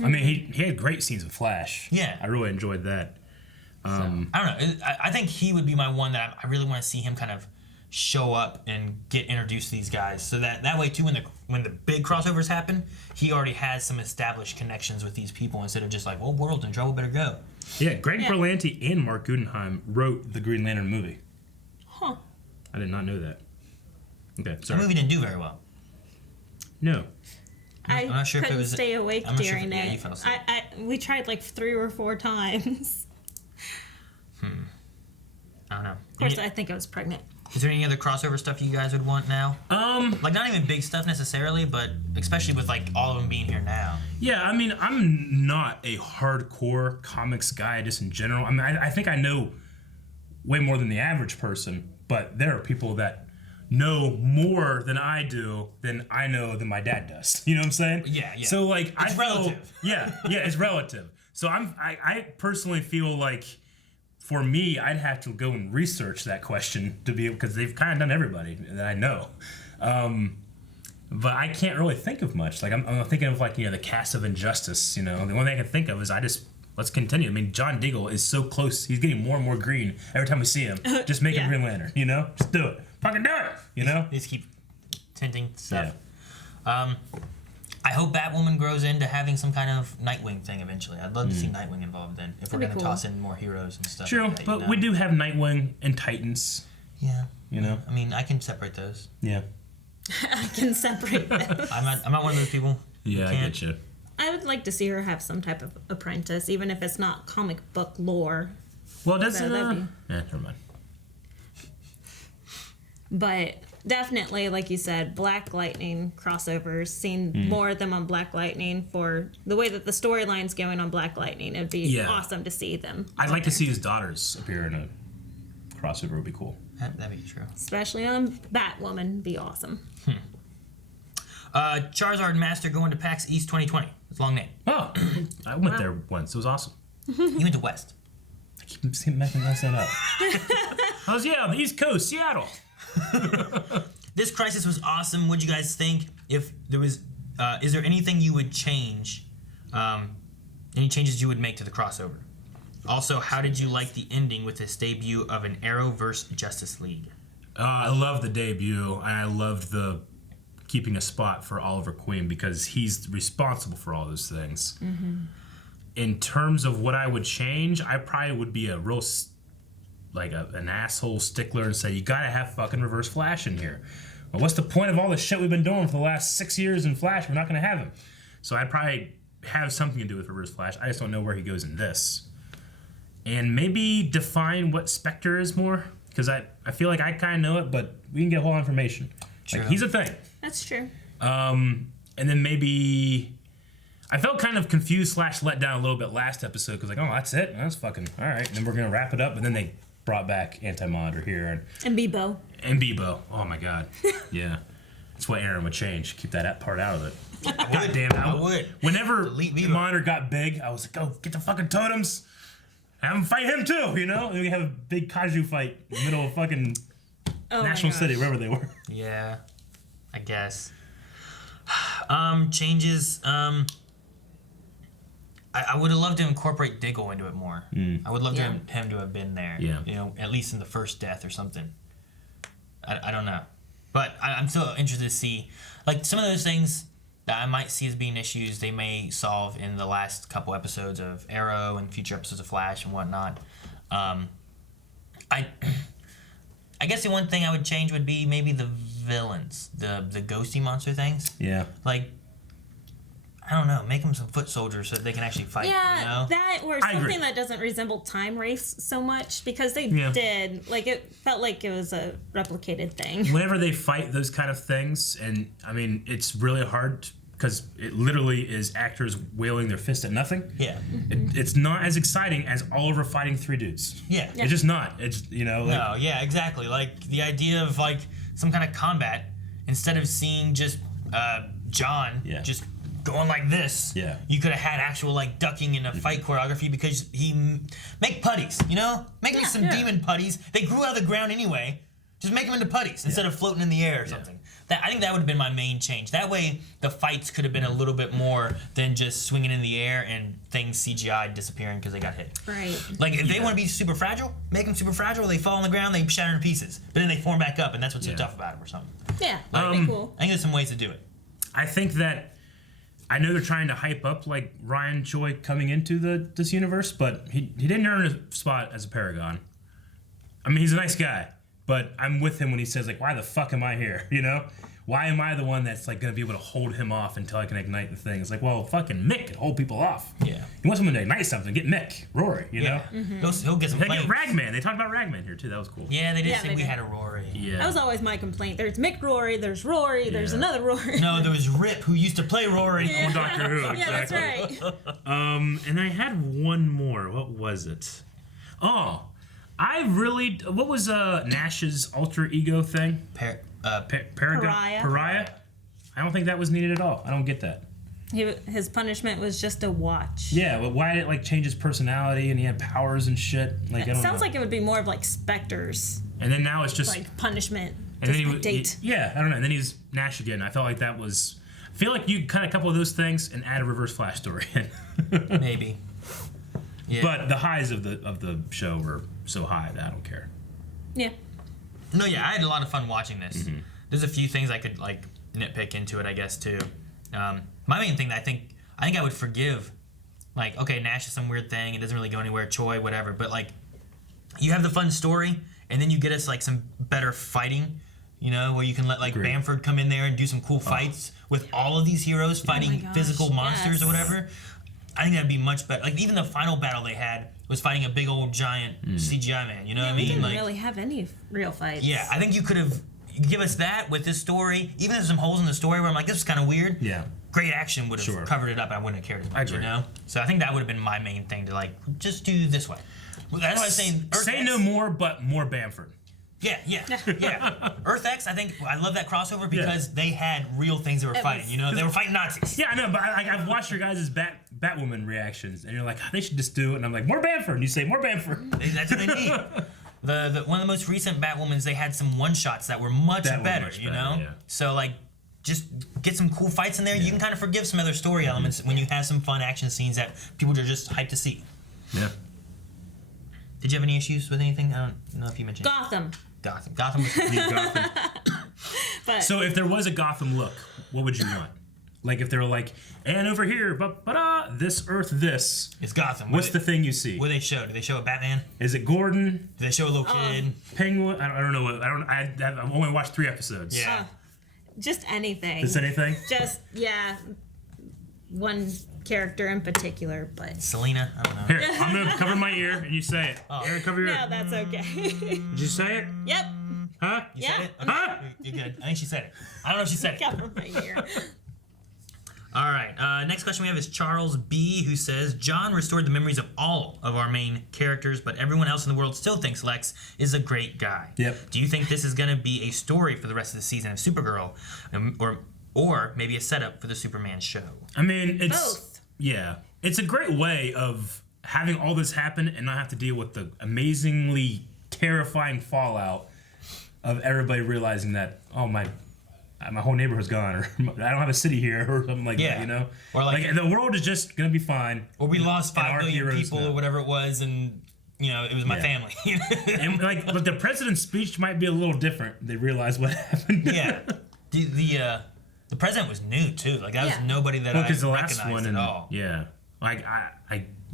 I mean, he had great scenes with Flash. Yeah. I really enjoyed that. I don't know. I think he would be my one that I really want to see him kind of show up and get introduced to these guys, so that way too, when the big crossovers happen, he already has some established connections with these people instead of just like, well, world's in trouble, better go. Yeah, Greg Berlanti and Mark Guggenheim wrote the Green Lantern movie. Huh. I did not know that. Okay, The sorry. movie didn't do very well. No. I'm not sure couldn't stay awake during you it. fell asleep. We tried like 3 or 4 times. I don't know. Of course, I think I was pregnant. Is there any other crossover stuff you guys would want now? Like, not even big stuff necessarily, but especially with like all of them being here now. Yeah, I mean, I'm not a hardcore comics guy just in general. I mean, I think I know way more than the average person, but there are people that know more than I do than I know than my dad does. You know what I'm saying? Yeah. So like, it's relative. Yeah, it's relative. So I personally feel like, for me, I'd have to go and research that question to be, because they've kind of done everybody that I know. But I can't really think of much. Like I'm thinking of like, the cast of Injustice. The only thing I can think of is let's continue. I mean, John Diggle is so close. He's getting more and more green every time we see him. Just make him Green Lantern. Just do it. Fucking do it. Just keep tinting stuff. Yeah. I hope Batwoman grows into having some kind of Nightwing thing eventually. I'd love to see Nightwing involved then, if we're going to toss in more heroes and stuff. True, like that, but we do have Nightwing and Titans. Yeah. I mean, I can separate those. Yeah. I can separate those. I'm not one of those people. Yeah, I get you. I would like to see her have some type of apprentice, even if it's not comic book lore. Well, doesn't never mind. But definitely, like you said, Black Lightning crossovers. Seeing more of them on Black Lightning for the way that the storyline's going on Black Lightning. It'd be awesome to see them. I'd like to see his daughters appear in a crossover. Would be cool. That'd be true. Especially on Batwoman. Be awesome. Charizard Master going to PAX East 2020. It's a long name. Oh, I went there once. It was awesome. You went to West. I keep making that up. I was on the East Coast, Seattle. This crisis was awesome. What'd you guys think? If there was, is there anything you would change? Any changes you would make to the crossover? Also, how did you like the ending with this debut of an Arrowverse Justice League? I love the debut, and I loved the keeping a spot for Oliver Queen because he's responsible for all those things. In terms of what I would change, I probably would be a real an asshole stickler and say, you gotta have fucking Reverse Flash in here. Well, what's the point of all the shit we've been doing for the last 6 years in Flash? We're not gonna have him. So I'd probably have something to do with Reverse Flash. I just don't know where he goes in this. And maybe define what Spectre is more, because I feel like I kind of know it, but we can get whole information. Like, he's a thing. That's true. And then maybe I felt kind of confused / let down a little bit last episode because that's it. That's fucking all right. And then we're gonna wrap it up. And then they brought back Anti-Monitor here and Bebo. Oh my god. Yeah, that's what Aaron would change. Keep that part out of it. God damn it. I would. Whenever Monitor got big, I was like, go get the fucking totems. Have him fight him too. And we have a big kaiju fight in the middle of fucking National City, wherever they were. Yeah, I guess. Changes. I would have loved to incorporate Diggle into it more. I would love him to have been there. Yeah. At least in the first death or something. I don't know. But I'm still interested to see, some of those things that I might see as being issues they may solve in the last couple episodes of Arrow and future episodes of Flash and whatnot. I guess the one thing I would change would be maybe the villains, the ghosty monster things. Yeah. I don't know, make them some foot soldiers so that they can actually fight. Yeah, that or something that doesn't resemble Time Wraiths so much, because they did. It felt like it was a replicated thing. Whenever they fight those kind of things, and I mean, it's really hard because it literally is actors wailing their fist at nothing. Yeah. It's not as exciting as Oliver fighting 3 dudes. Yeah. It's just not. It's, no, yeah, exactly. The idea of, some kind of combat, instead of seeing just John just going like this, you could have had actual ducking in a fight choreography, because he make putties, make me some demon putties. They grew out of the ground anyway. Just make them into putties instead of floating in the air or something. I think that would have been my main change. That way the fights could have been a little bit more than just swinging in the air and things CGI disappearing because they got hit. Right. If they want to be super fragile, make them super fragile. They fall on the ground, they shatter in pieces, but then they form back up, and that's what's so tough about them or something. Yeah, that'd be cool. I think there's some ways to do it. I think that I know they're trying to hype up Ryan Choi coming into this universe, but he didn't earn a spot as a Paragon. I mean, he's a nice guy, but I'm with him when he says why the fuck am I here? Why am I the one that's going to be able to hold him off until I can ignite the thing? It's well, fucking Mick can hold people off. Yeah. You want someone to ignite something, get Mick, Rory, know? Mm-hmm. He'll get some flames. Get Ragman. They talked about Ragman here, too. That was cool. Yeah, they did say we had a Rory. Yeah. That was always my complaint. There's Mick Rory, there's Rory, there's another Rory. No, there was Rip, who used to play Rory on Doctor Who. Exactly. Yeah, that's right. And I had one more. What was it? Oh, what was Nash's alter ego thing? Pariah. I don't think that was needed at all. I don't get that. His punishment was just a watch. Yeah, but why did it like change his personality and he had powers and shit? Like I don't sounds know. like it would be more of like Spectre's. And then now it's just like punishment. And then yeah, I don't know. And then he's Nash again. I felt like that was. I feel like you cut a couple of those things and add a Reverse Flash story in. Maybe. Yeah. But the highs of the show were so high that I don't care. Yeah. No, yeah, I had a lot of fun watching this. Mm-hmm. There's a few things I could like nitpick into it, I guess too. My main thing that I think I would forgive, like, okay, Nash is some weird thing, it doesn't really go anywhere, Choi, whatever, but like, you have the fun story, and then you get us like some better fighting, you know, where you can let like Bamford come in there and do some cool fights with all of these heroes fighting physical monsters or whatever. I think that'd be much better. Like even the final battle they had was fighting a big old giant CGI man. You know what I mean? We didn't like, really have any real fights. Yeah, I think you could have give us that with this story. Even if there's some holes in the story where I'm like, this is kind of weird. Yeah. Great action would have covered it up. I wouldn't have cared as much. You know. So I think that would have been my main thing to like just do this way. That's why I'm saying. Say no more, but more Bamford. Yeah. Earth X, I think I love that crossover because they had real things they were fighting. You know, they were fighting Nazis. Yeah, I know, but I've watched your guys' Batwoman reactions, and you're like, they should just do it, and I'm like, more Bamford, and you say more Bamford. That's what they need. The one of the most recent Batwomans, they had some one shots that were much better. You know, so like. Just get some cool fights in there. You can kind of forgive some other story elements when you have some fun action scenes that people are just hyped to see. Yeah. Did you have any issues with anything? I don't know if you mentioned Gotham. Gotham was Gotham. But so if there was a Gotham look, what would you want? Like if they were like, and over here, this Earth, this. It's Gotham. What's the thing you see? What do they show? Do they show a Batman? Is it Gordon? Do they show a little kid? Penguin? I don't know. I've only watched 3 episodes. Yeah. Just anything. Just anything? Just, one character in particular, but... Selena? I don't know. Here, I'm going to cover my ear and you say it. Aaron, cover your ear. No, that's okay. Did you say it? Yep. Huh? You said it? Okay. Huh? You're good. I think she said it. I don't know if she said it. Cover my ear. All right. Next question we have is Charles B., who says, John restored the memories of all of our main characters, but everyone else in the world still thinks Lex is a great guy. Yep. Do you think this is going to be a story for the rest of the season of Supergirl, or maybe a setup for the Superman show? I mean, it's... Both. Yeah. It's a great way of having all this happen and not have to deal with the amazingly terrifying fallout of everybody realizing that, oh, my whole neighborhood's gone, or I don't have a city here, or something like that, you know? Or like the world is just gonna be fine. Or we lost 5 million people or whatever it was, and, you know, it was my family. And but the president's speech might be a little different. They realized what happened. Yeah. The president was new, too. Like, that was nobody that I recognized at all. Yeah. Like,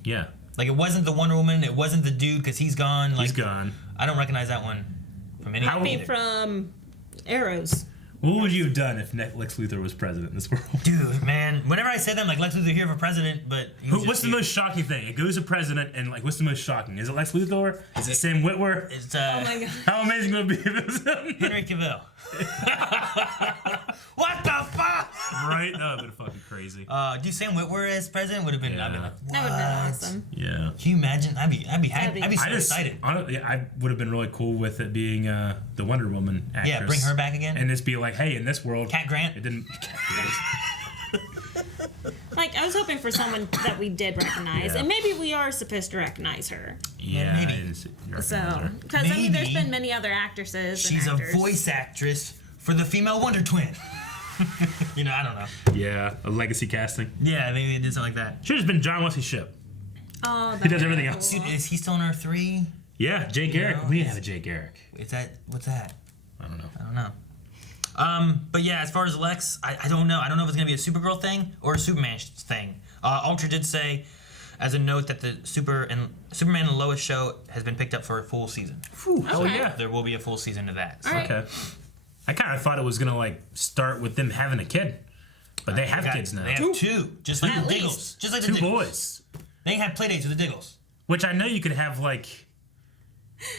yeah. Like, it wasn't the Wonder Woman, it wasn't the dude, because he's gone. Like, he's gone. I don't recognize that one from any. Maybe from Arrows. What would you have done if Lex Luthor was president in this world? Dude, man, whenever I say that, I'm like, Lex Luthor here for president, but... What's the most shocking thing? It goes to president, and, like, what's the most shocking? Is it Lex Luthor? Is it Sam Witwer? It's, oh, my God. How amazing would it be if it was him? Henry Cavill. What the fuck? Right? That would have been fucking crazy. Dude, Sam Witwer as president would have been... Yeah. I'd be like, what? That would have been awesome. Yeah. Can you imagine? I'd be happy. I'd be so excited. Honestly, I would have been really cool with it being the Wonder Woman actress. Yeah, bring her back again. And just be like, hey, in this world... Cat Grant. It didn't... Like, I was hoping for someone that we did recognize, and maybe we are supposed to recognize her. Yeah, maybe. So, because, I mean, there's been many other actresses. She's a voice actress for the female Wonder Twin. You know, I don't know. Yeah, a legacy casting. Yeah, maybe they did something like that. Should have been John Wesley Shipp. Oh, he does everything else. Dude, is he still in Earth 3? Yeah, Jay Garrick. We didn't have a Jay Garrick. What's that? I don't know. But yeah, as far as Lex, I don't know. I don't know if it's gonna be a Supergirl thing or a Superman thing. Ultra did say, as a note, that the Superman and Lois show has been picked up for a full season. Hell yeah! There will be a full season of that. So. Right. Okay. I kind of thought it was gonna like start with them having a kid, but they have kids now. They have 2, just like the Diggles. Just like the 2 Diggles. boys. They have playdates with the Diggles. Which I know you could have like.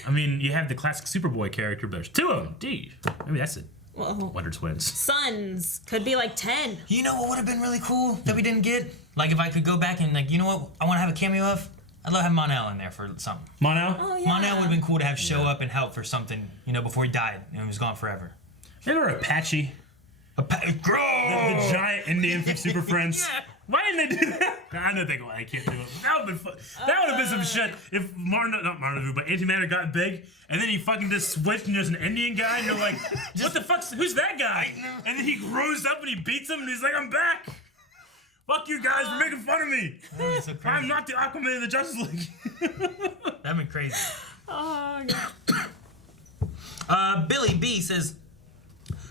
I mean, you have the classic Superboy character, but there's 2 of them. Dude, maybe that's it. Wonder Twins. Sons could be like 10. You know what would have been really cool that we didn't get? Like if I could go back and like, you know what I want to have a cameo of? I'd love to have Mon-El in there for something. Mon-El? Oh, yeah. Mon-El would have been cool to have show up and help for something, you know, before he died and he was gone forever. Remember Apache? The giant Indian from Super Friends. Yeah. Why didn't they do that? I don't think I can't do it. That would have been fun. That would have been some shit if but Antimatter got big and then he fucking just switched and there's an Indian guy and you're like, what the fuck? Who's that guy? And then he grows up and he beats him and he's like, I'm back. Fuck you guys for making fun of me. Oh, so I'm not the Aquaman of the Justice League. That'd been crazy. Oh, God. Billy B says,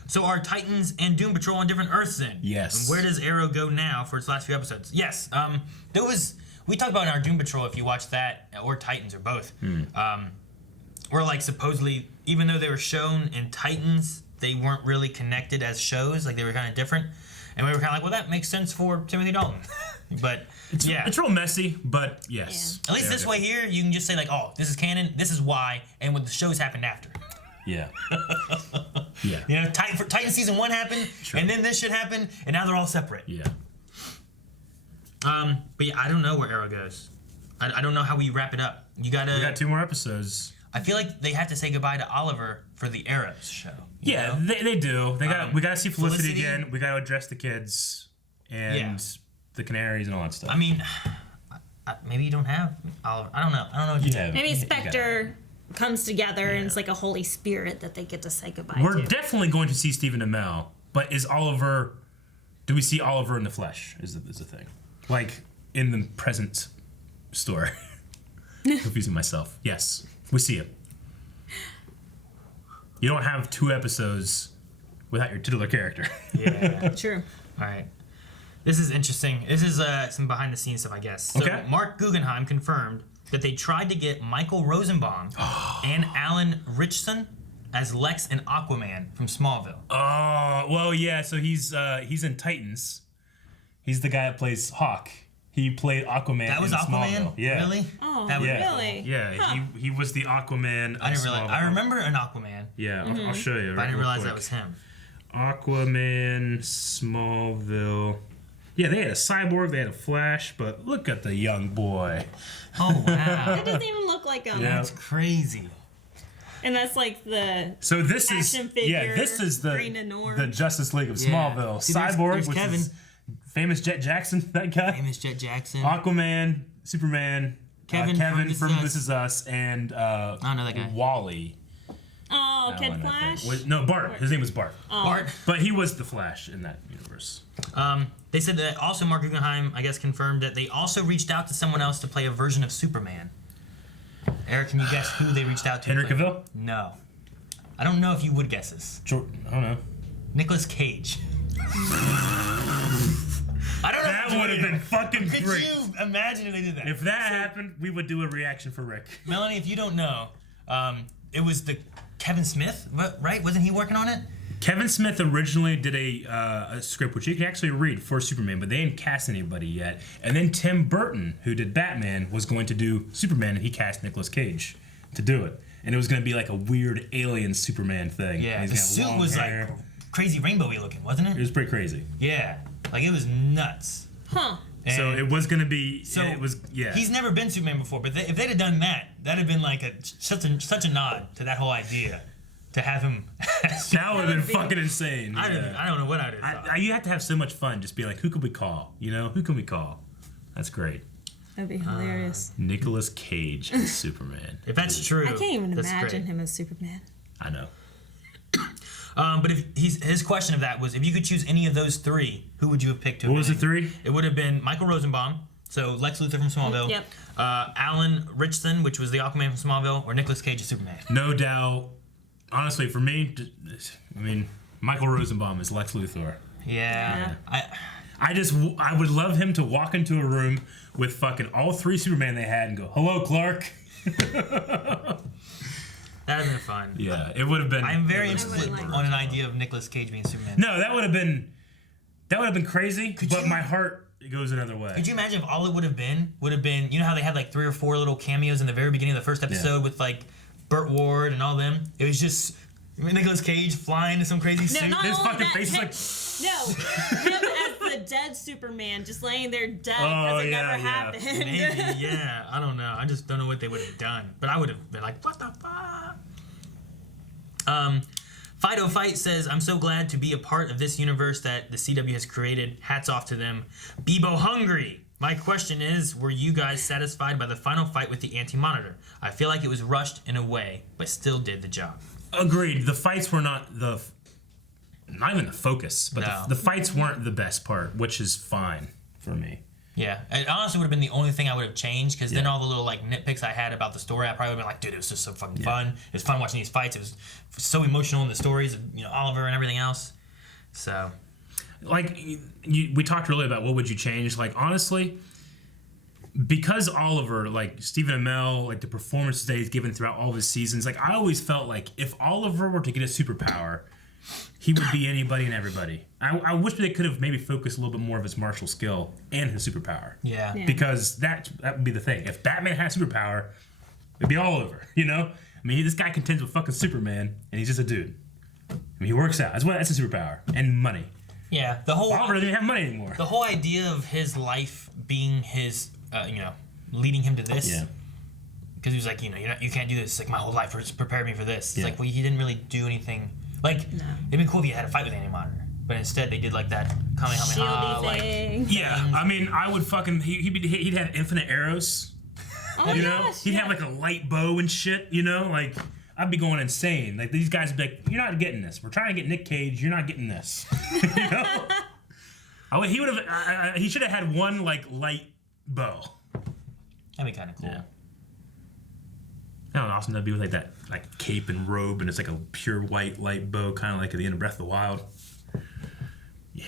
so are Titans and Doom Patrol on different Earths then? Yes. And where does Arrow go now for its last few episodes? Yes. We talked about in our Doom Patrol, if you watch that, or Titans, or both, where like supposedly, even though they were shown in Titans, they weren't really connected as shows, like they were kind of different. And we were kind of like, well, that makes sense for Timothy Dalton. But it's real messy, but yes. Yeah. At least this way here, you can just say like, oh, this is canon, this is why, and what the shows happened after. Yeah. Yeah. You know, Titan season 1 happened, and then this shit happened, and now they're all separate. Yeah. But yeah, I don't know where Arrow goes. I don't know how we wrap it up. We got 2 more episodes. I feel like they have to say goodbye to Oliver for the Arrows show. Yeah, they do. We gotta see Felicity again. We gotta address the kids and the Canaries and all that stuff. I mean, maybe you don't have Oliver. I don't know. If you have. Maybe Spectre comes together and it's like a Holy Spirit that they get to say goodbye We're to. definitely going to see Stephen Amell, but is Oliver? Do we see Oliver in the flesh? Is the thing, like in the present story? Confusing myself. Yes, we see him. You don't have 2 episodes without your titular character. Yeah. True. All right. This is interesting. This is some behind the scenes stuff, I guess. So Mark Guggenheim confirmed that they tried to get Michael Rosenbaum and Alan Ritchson as Lex and Aquaman from Smallville. Oh, well, yeah. So he's in Titans. He's the guy that plays Hawk. He played Aquaman. That was in Aquaman? Smallville. Yeah. Really? Oh, that was really? Yeah, Huh. he was the Aquaman. I didn't realize. I remember an Aquaman. Yeah, I'll show you. But I didn't realize that was him. Aquaman, Smallville. Yeah, they had a cyborg, they had a Flash, but look at the young boy. Oh wow! It doesn't even look like him. That's crazy. And that's like the so this action is figure, this is the Justice League of Smallville. See, Cyborg, there's which Kevin. is famous Jet Jackson, that guy. Famous Jet Jackson. Aquaman, Superman, Kevin from This Is Us, and I don't know that guy. Wally. Oh, Kid Flash? No, Bart. His name was Bart. Oh. Bart. But he was the Flash in that universe. They said that also Mark Guggenheim, I guess, confirmed that they also reached out to someone else to play a version of Superman. Eric, can you guess who they reached out to? Henry Cavill? No. I don't know if you would guess this. I don't know. Nicolas Cage. I don't know. That would have been fucking Could great. you imagine if they did that? If that happened, we would do a reaction for Rick. Melanie, if you don't know, it was the Kevin Smith, right? Wasn't he working on it? Kevin Smith originally did a script which you can actually read for Superman, but they didn't cast anybody yet. And then Tim Burton, who did Batman, was going to do Superman, and he cast Nicolas Cage to do it. And it was going to be like a weird alien Superman thing. Yeah, the suit was like crazy rainbowy looking, wasn't it? It was pretty crazy. Yeah, like it was nuts. Huh. And so it was going to be. So it was. Yeah. He's never been Superman before, but if they'd have done that, that'd have been like such a nod to that whole idea. To have him. That would have been fucking insane. I don't know what I'd have thought. You have to have so much fun. Just be like, who could we call? You know, who can we call? That's great. That'd be hilarious. Nicolas Cage as Superman. If that's true, I can't even that's imagine great. him as Superman. I know. But if his question of that was, if you could choose any of those 3, who would you have picked? What was the 3? It would have been Michael Rosenbaum, so Lex Luthor from Smallville. Yep. Alan Ritchson, which was the Aquaman from Smallville, or Nicolas Cage as Superman. No doubt. Honestly, for me, I mean, Michael Rosenbaum is Lex Luthor. Yeah. I would love him to walk into a room with fucking all 3 Superman they had and go, "Hello, Clark." That would have been fun. Yeah, it would have been. I'm very interested on an idea of Nicolas Cage being Superman. No, that would have been crazy. But my heart goes another way. Could you imagine if all it would have been, you know how they had like 3 or 4 little cameos in the very beginning of the first episode with like Burt Ward and all them? It was just Nicolas Cage flying in some crazy suit. His fucking face is like. Him as the dead Superman, just laying there dead because it never happened. Maybe, yeah. I don't know. I just don't know what they would have done. But I would have been like, what the fuck? Fido Fight says, I'm so glad to be a part of this universe that the CW has created. Hats off to them. Bebo Hungry. My question is, were you guys satisfied by the final fight with the Anti-Monitor? I feel like it was rushed in a way, but still did the job. Agreed. The fights were not even the focus, but the fights weren't the best part, which is fine for me. Yeah, it honestly would have been the only thing I would have changed, because then all the little like nitpicks I had about the story, I probably would have been like, dude, it was just so fucking fun. It was fun watching these fights. It was so emotional in the stories of Oliver and everything else. So, like, we talked earlier about what would you change. Like, honestly, because Oliver, like Stephen Amell, like the performances that he's given throughout all of his seasons, like I always felt like if Oliver were to get a superpower, he would be anybody and everybody. I wish they could have maybe focused a little bit more of his martial skill and his superpower. Yeah. Because that would be the thing. If Batman had a superpower, it'd be all over, I mean, this guy contends with fucking Superman, and he's just a dude. I mean, he works out. That's a superpower. And money. Yeah. Oliver doesn't even have money anymore. The whole idea of his life being his, leading him to this. Yeah. Because he was like, you can't do this. It's like, my whole life prepared me for this. It's like, well, he didn't really do anything. Like, it'd been cool if he had a fight with Anti-Monitor. But instead, they did like that Kamehameha thing. Yeah, I mean, I would fucking... He'd have infinite arrows. Oh, gosh, He'd have like a light bow and shit, Like, I'd be going insane. Like, these guys would be like, you're not getting this. We're trying to get Nick Cage. You're not getting this. He would have... he should have had one, like, light bow. That'd be kind of cool. Yeah. How awesome that'd be with like that like cape and robe, and it's like a pure white light bow, kind of like at the end of Breath of the Wild. Yeah.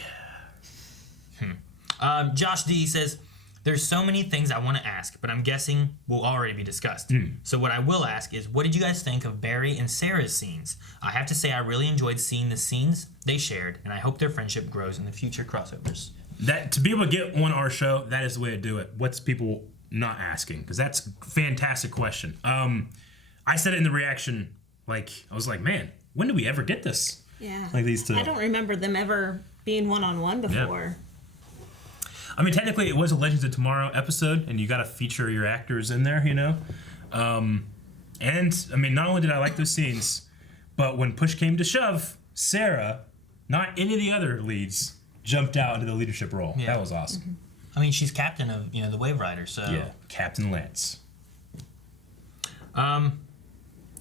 Josh D says, there's so many things I want to ask, but I'm guessing will already be discussed. So what I will ask is, what did you guys think of Barry and Sarah's scenes? I have to say I really enjoyed seeing the scenes they shared, and I hope their friendship grows in the future crossovers. That to be able to get on our show, that is the way to do it. What's people not asking? Because that's a fantastic question. I said it in the reaction, like, I was like, man, when do we ever get this? Yeah. Like these two. I don't remember them ever being one-on-one before. Yeah. I mean, technically, it was a Legends of Tomorrow episode, and you got to feature your actors in there, And, I mean, not only did I like those scenes, but when push came to shove, Sarah, not any of the other leads, jumped out into the leadership role. Yeah. That was awesome. Mm-hmm. I mean, she's captain of, the Wave Rider, so... Yeah, Captain Lance.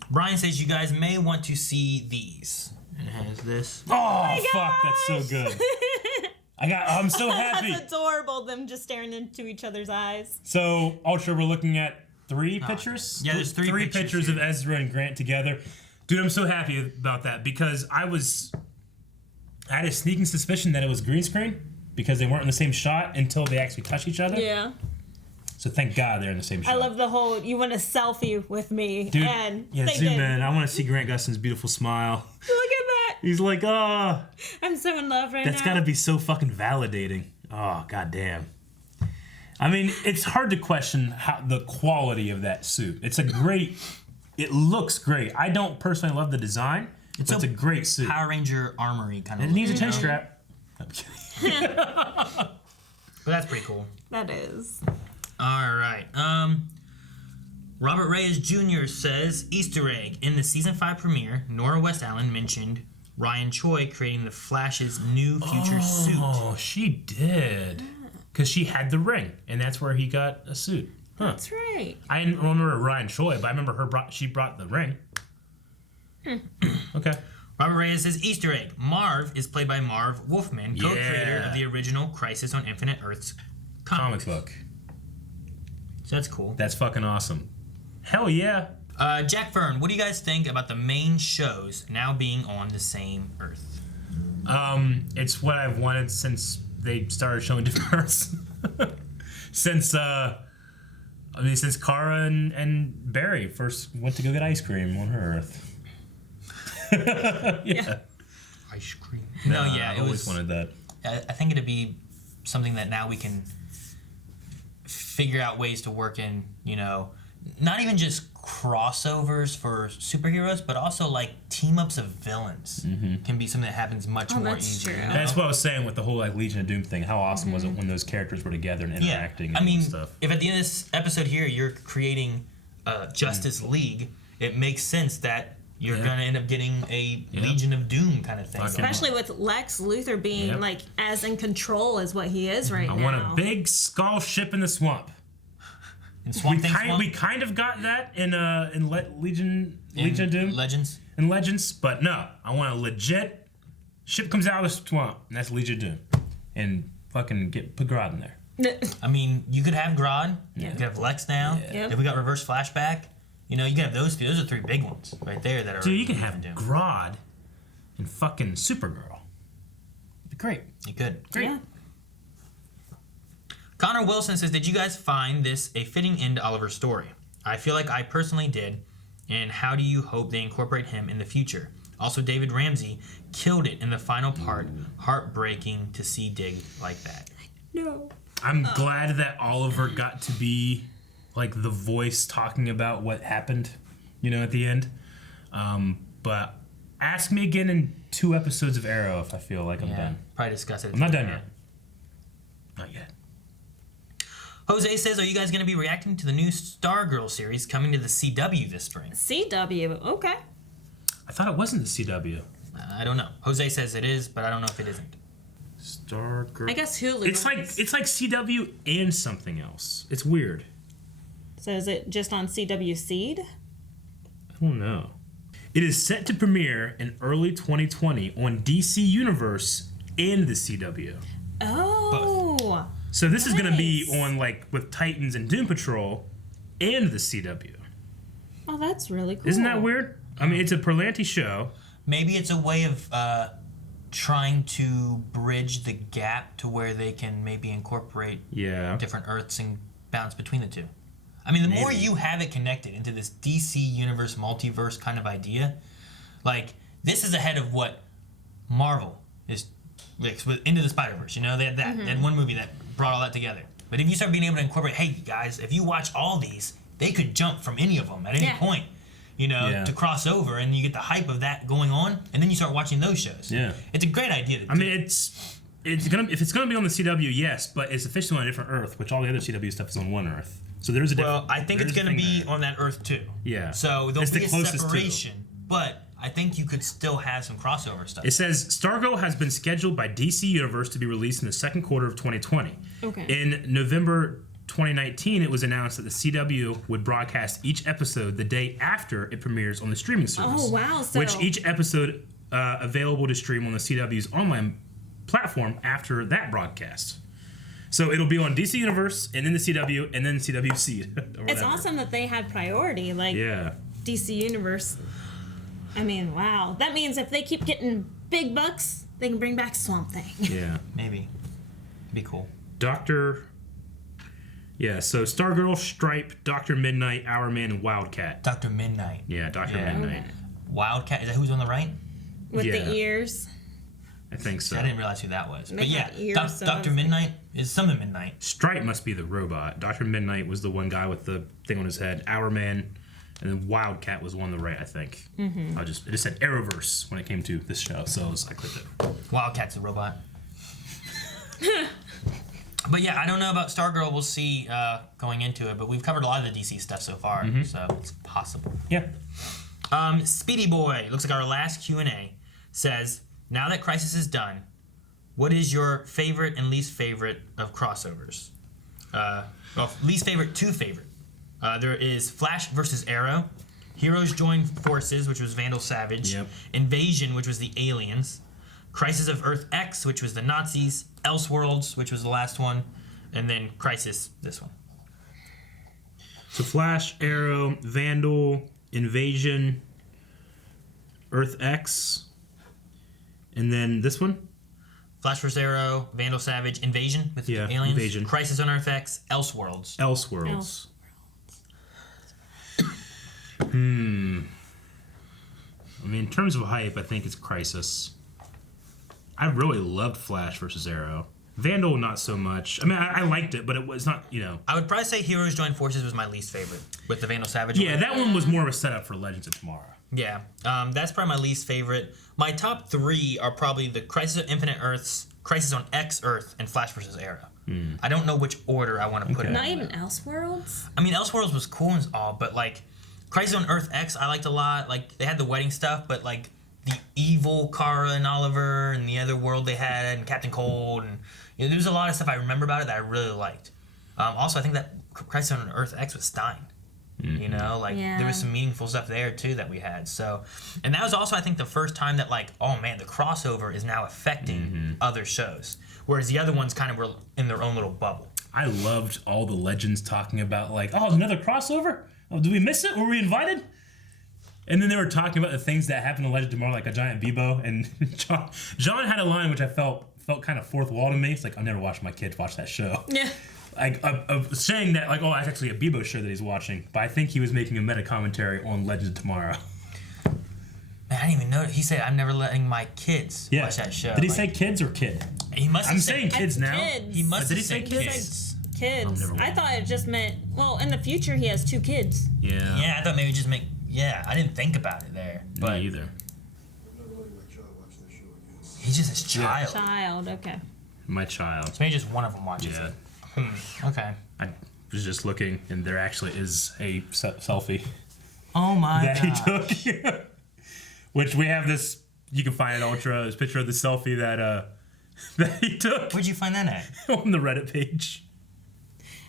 Brian says you guys may want to see these. And it has this. Oh fuck, that's so good. I'm so happy. That's adorable, them just staring into each other's eyes. So, Ultra, we're looking at three pictures? Yeah, there's three pictures of Ezra and Grant together. Dude, I'm so happy about that, because I had a sneaking suspicion that it was green screen, because they weren't in the same shot until they actually touched each other. Yeah. So thank God they're in the same shot. I love the whole, you want a selfie with me. Dude, and zoom in. I want to see Grant Gustin's beautiful smile. Look at that. He's like, oh. I'm so in love right now. That's got to be so fucking validating. Oh, goddamn. I mean, it's hard to question the quality of that suit. It looks great. I don't personally love the design, but it's a great suit. Power Ranger armory kind of. It needs a chin strap. I'm kidding. But that's pretty cool. That is. All right. Robert Reyes Jr. says, Easter egg. In the season 5 premiere, Nora West Allen mentioned Ryan Choi creating the Flash's new future suit. Oh, she did. Because she had the ring, and that's where he got a suit. Huh. That's right. I didn't remember Ryan Choi, but I remember she brought the ring. Okay. Robert Reyes says, Easter egg. Marv is played by Marv Wolfman, co-creator of the original Crisis on Infinite Earths comic book. So that's cool. That's fucking awesome. Hell yeah. Jack Fern, what do you guys think about the main shows now being on the same Earth? It's what I've wanted since they started showing different Earths. since Kara and Barry first went to go get ice cream on her Earth. Yeah. Ice cream. I always wanted that. I think it'd be something that now we can figure out ways to work in, not even just crossovers for superheroes, but also like team ups of villains can be something that happens much more easily. That's what I was saying with the whole like Legion of Doom thing. How awesome was it when those characters were together and interacting and stuff? If at the end of this episode here you're creating Justice League, it makes sense that you're gonna end up getting a Legion of Doom kind of thing. Especially with Lex Luthor being like as in control as what he is right now. I want a big skull ship in the swamp. We kind of got that in Legion of Doom. Legends. In Legends, but no, I want a legit ship comes out of the swamp, and that's Legion of Doom, and fucking put Grodd in there. I mean, you could have Grodd. You could have Lex now. Yeah. If we got Reverse Flashback, you can have those two. Those are 3 big ones right there that are. Dude, you can have Grodd and fucking Supergirl. It'd be great. You could. Great. Yeah. Connor Wilson says, did you guys find this a fitting end to Oliver's story? I feel like I personally did. And how do you hope they incorporate him in the future? Also, David Ramsey killed it in the final part. Heartbreaking to see Dig like that. No. I'm glad that Oliver got to be like the voice talking about what happened, at the end. But ask me again in 2 episodes of Arrow if I feel like I'm done. Probably discuss it. I'm not done yet. Not yet. Jose says, are you guys going to be reacting to the new Stargirl series coming to the CW this spring? CW, okay. I thought it wasn't the CW. I don't know. Jose says it is, but I don't know if it isn't. Stargirl. I guess Hulu. It's like CW and something else. It's weird. So is it just on CW Seed? I don't know. It is set to premiere in early 2020 on DC Universe and the CW. Oh. Both. So this is going to be on with Titans and Doom Patrol and the CW. Oh, that's really cool. Isn't that weird? I mean, it's a Berlanti show. Maybe it's a way of trying to bridge the gap to where they can maybe incorporate different Earths and bounce between the two. I mean, the more you have it connected into this DC Universe multiverse kind of idea, this is ahead of what Marvel is with Into the Spider-Verse. They had that. They had one movie that brought all that together. But if you start being able to incorporate, hey, guys, if you watch all these, they could jump from any of them at any point, to cross over, and you get the hype of that going on, and then you start watching those shows. Yeah. It's a great idea to do. I mean, if it's gonna be on the CW, yes, but it's officially on a different Earth, which all the other CW stuff is on one Earth. So there's a different. Well, I think it's gonna be on that Earth too. Yeah. So there'll be a separation, but I think you could still have some crossover stuff. It says Stargirl has been scheduled by DC Universe to be released in the second quarter of 2020. Okay. In November 2019, it was announced that the CW would broadcast each episode the day after it premieres on the streaming service. Oh, wow. Which each episode available to stream on the CW's online platform after that broadcast. So it'll be on DC Universe, and then the CW, and then CW Seed. It's awesome that they had priority. DC Universe. I mean, wow. That means if they keep getting big bucks, they can bring back Swamp Thing. Yeah. Maybe. Be cool. So Stargirl, Stripe, Dr. Midnight, Hourman, and Wildcat. Dr. Midnight. Yeah, Dr. Midnight. Okay. Wildcat, is that who's on the right? With the ears. I think so. I didn't realize who that was. They but yeah, Dr. Midnight is some of Midnight. Stripe must be the robot. Dr. Midnight was the one guy with the thing on his head. Hourman, and then Wildcat was one on the right, I think. Mm-hmm. It just said Arrowverse when it came to this show, so I clicked it. Wildcat's a robot. But yeah, I don't know about Stargirl. We'll see going into it, but we've covered a lot of the DC stuff so far, so it's possible. Yeah. Speedy Boy, looks like our last Q&A, says, now that Crisis is done, what is your favorite and least favorite of crossovers? Least favorite to favorite. There is Flash versus Arrow, Heroes Join Forces, which was Vandal Savage, Invasion, which was the Aliens, Crisis of Earth X, which was the Nazis, Elseworlds, which was the last one, and then Crisis, this one. So Flash, Arrow, Vandal, Invasion, Earth X, and then this one? Flash vs. Arrow, Vandal Savage, Invasion with the aliens, Invasion. Crisis on Earth X, Elseworlds. Elseworlds. I mean, in terms of hype, I think it's Crisis. I really loved Flash versus Arrow. Vandal, not so much. I mean, I liked it, but it was not, I would probably say Heroes Join Forces was my least favorite with the Vandal Savage. Yeah, that one was more of a setup for Legends of Tomorrow. Yeah, that's probably my least favorite. My top 3 are probably the Crisis of Infinite Earths, Crisis on X Earth, and Flash vs. Arrow. I don't know which order I want to put it in. Not even Elseworlds? I mean, Elseworlds was cool and all, but Crisis on Earth X I liked a lot. Like, they had the wedding stuff, but like the evil Kara and Oliver and the other world they had and Captain Cold, and there was a lot of stuff I remember about it that I really liked. Also, I think that Crisis on Earth X was Stein. You know, like there was some meaningful stuff there too that we had. So, and that was also, I think, the first time that like, oh man, the crossover is now affecting other shows, whereas the other ones kind of were in their own little bubble. I loved all the legends talking about like, oh, another crossover. Oh, did we miss it? Were we invited? And then they were talking about the things that happened to Legend tomorrow, like a giant Bebo. And John had a line which I felt kind of fourth wall to me. It's like, I'll never watch my kids watch that show. Yeah. Like, saying that, like, oh, that's actually a Bebo show that he's watching. But I think he was making a meta commentary on Legend of Tomorrow. Man, I didn't even know. He said, I'm never letting my kids watch that show. Did he say kids or kid? He must have I'm saying kids now. Kids. He must Did have he say said kids? Kids. I thought it just meant, well, in the future he has 2 kids. Yeah. Yeah, I thought maybe just I didn't think about it there. But Me either. He's just his child. Child, okay. My child. So maybe just one of them watches it. Okay. I was just looking, and there actually is a selfie. Oh my god. That he took. Which we have this, you can find it Ultra, this picture of the selfie that he took. Where'd you find that at? On the Reddit page.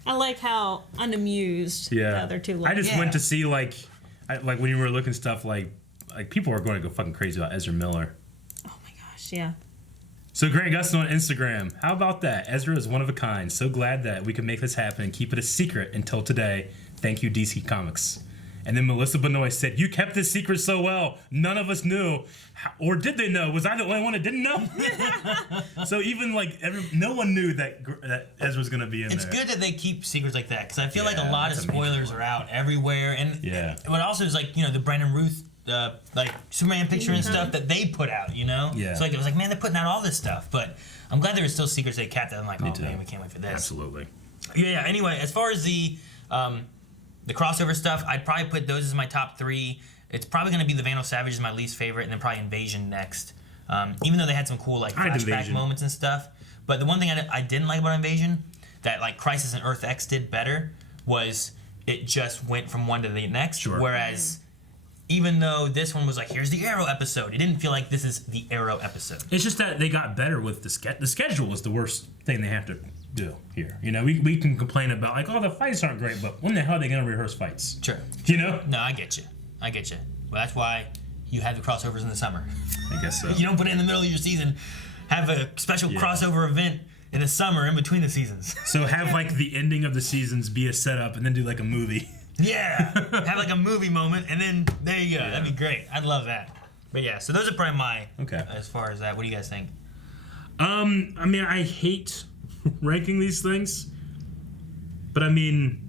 I like how unamused the other 2 look. I just went to see, like when you were looking stuff, like people are going to go fucking crazy about Ezra Miller. Oh my gosh, yeah. So Grant Gustin on Instagram, how about that? Ezra is one of a kind. So glad that we can make this happen and keep it a secret until today. Thank you, DC Comics. And then Melissa Benoist said, you kept this secret so well, none of us knew. Or did they know? Was I the only one that didn't know? So even like no one knew that Ezra was going to be in there. It's good that they keep secrets like that, because I feel like a lot of spoilers are out everywhere. And what also is like, the Brandon Ruth like Superman picture and stuff that they put out, Yeah. So like it was like, man, they're putting out all this stuff, but I'm glad there were still secrets they kept. I'm like, Me oh too. man, we can't wait for this. Absolutely. Yeah. Anyway, as far as the crossover stuff, I'd probably put those as my top 3. It's probably going to be the Vandal Savage is my least favorite, and then probably Invasion next. Even though they had some cool like flashback moments and stuff, but the one thing I didn't like about Invasion that like Crisis and Earth X did better was it just went from one to the next. Sure. Whereas even though this one was like, here's the Arrow episode, it didn't feel like this is the Arrow episode. It's just that they got better with the schedule is the worst thing they have to do here. We can complain about like, oh, the fights aren't great, but when the hell are they going to rehearse fights? Sure. No, I get you. Well, that's why you have the crossovers in the summer. I guess so. You don't put it in the middle of your season. Have a special crossover event in the summer in between the seasons. So have like the ending of the seasons be a setup and then do like a movie. Yeah. Have like a movie moment and then there you go. Yeah. That'd be great. I'd love that. But yeah, so those are probably my as far as that. What do you guys think? I mean, I hate ranking these things, but I mean,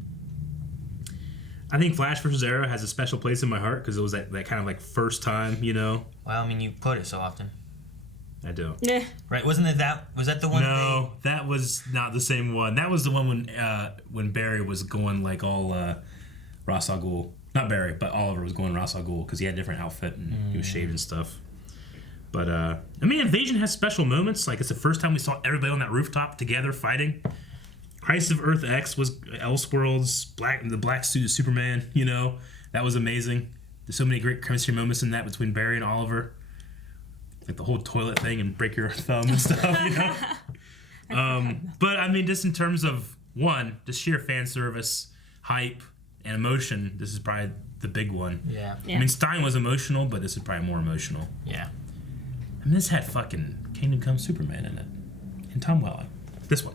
I think Flash vs. Arrow has a special place in my heart because it was that kind of like first time, Well, I mean, you quote it so often. I do. Yeah. Right? Wasn't it was that the one? No, that was not the same one. That was the one when Barry was going like all Ra's al Ghul. Not Barry, but Oliver was going Ra's al Ghul because he had a different outfit and he was shaved and stuff. But I mean, Invasion has special moments. Like it's the first time we saw everybody on that rooftop together fighting. Crisis of Earth X was Elseworlds, the black suit of Superman, that was amazing. There's so many great chemistry moments in that between Barry and Oliver. Like the whole toilet thing and break your thumb and stuff, But I mean, just in terms of the sheer fan service, hype, and emotion, this is probably the big one. Yeah. I mean, Stein was emotional, but this is probably more emotional. Yeah. I mean, this had fucking Kingdom Come Superman in it. And Tom Welling. This one.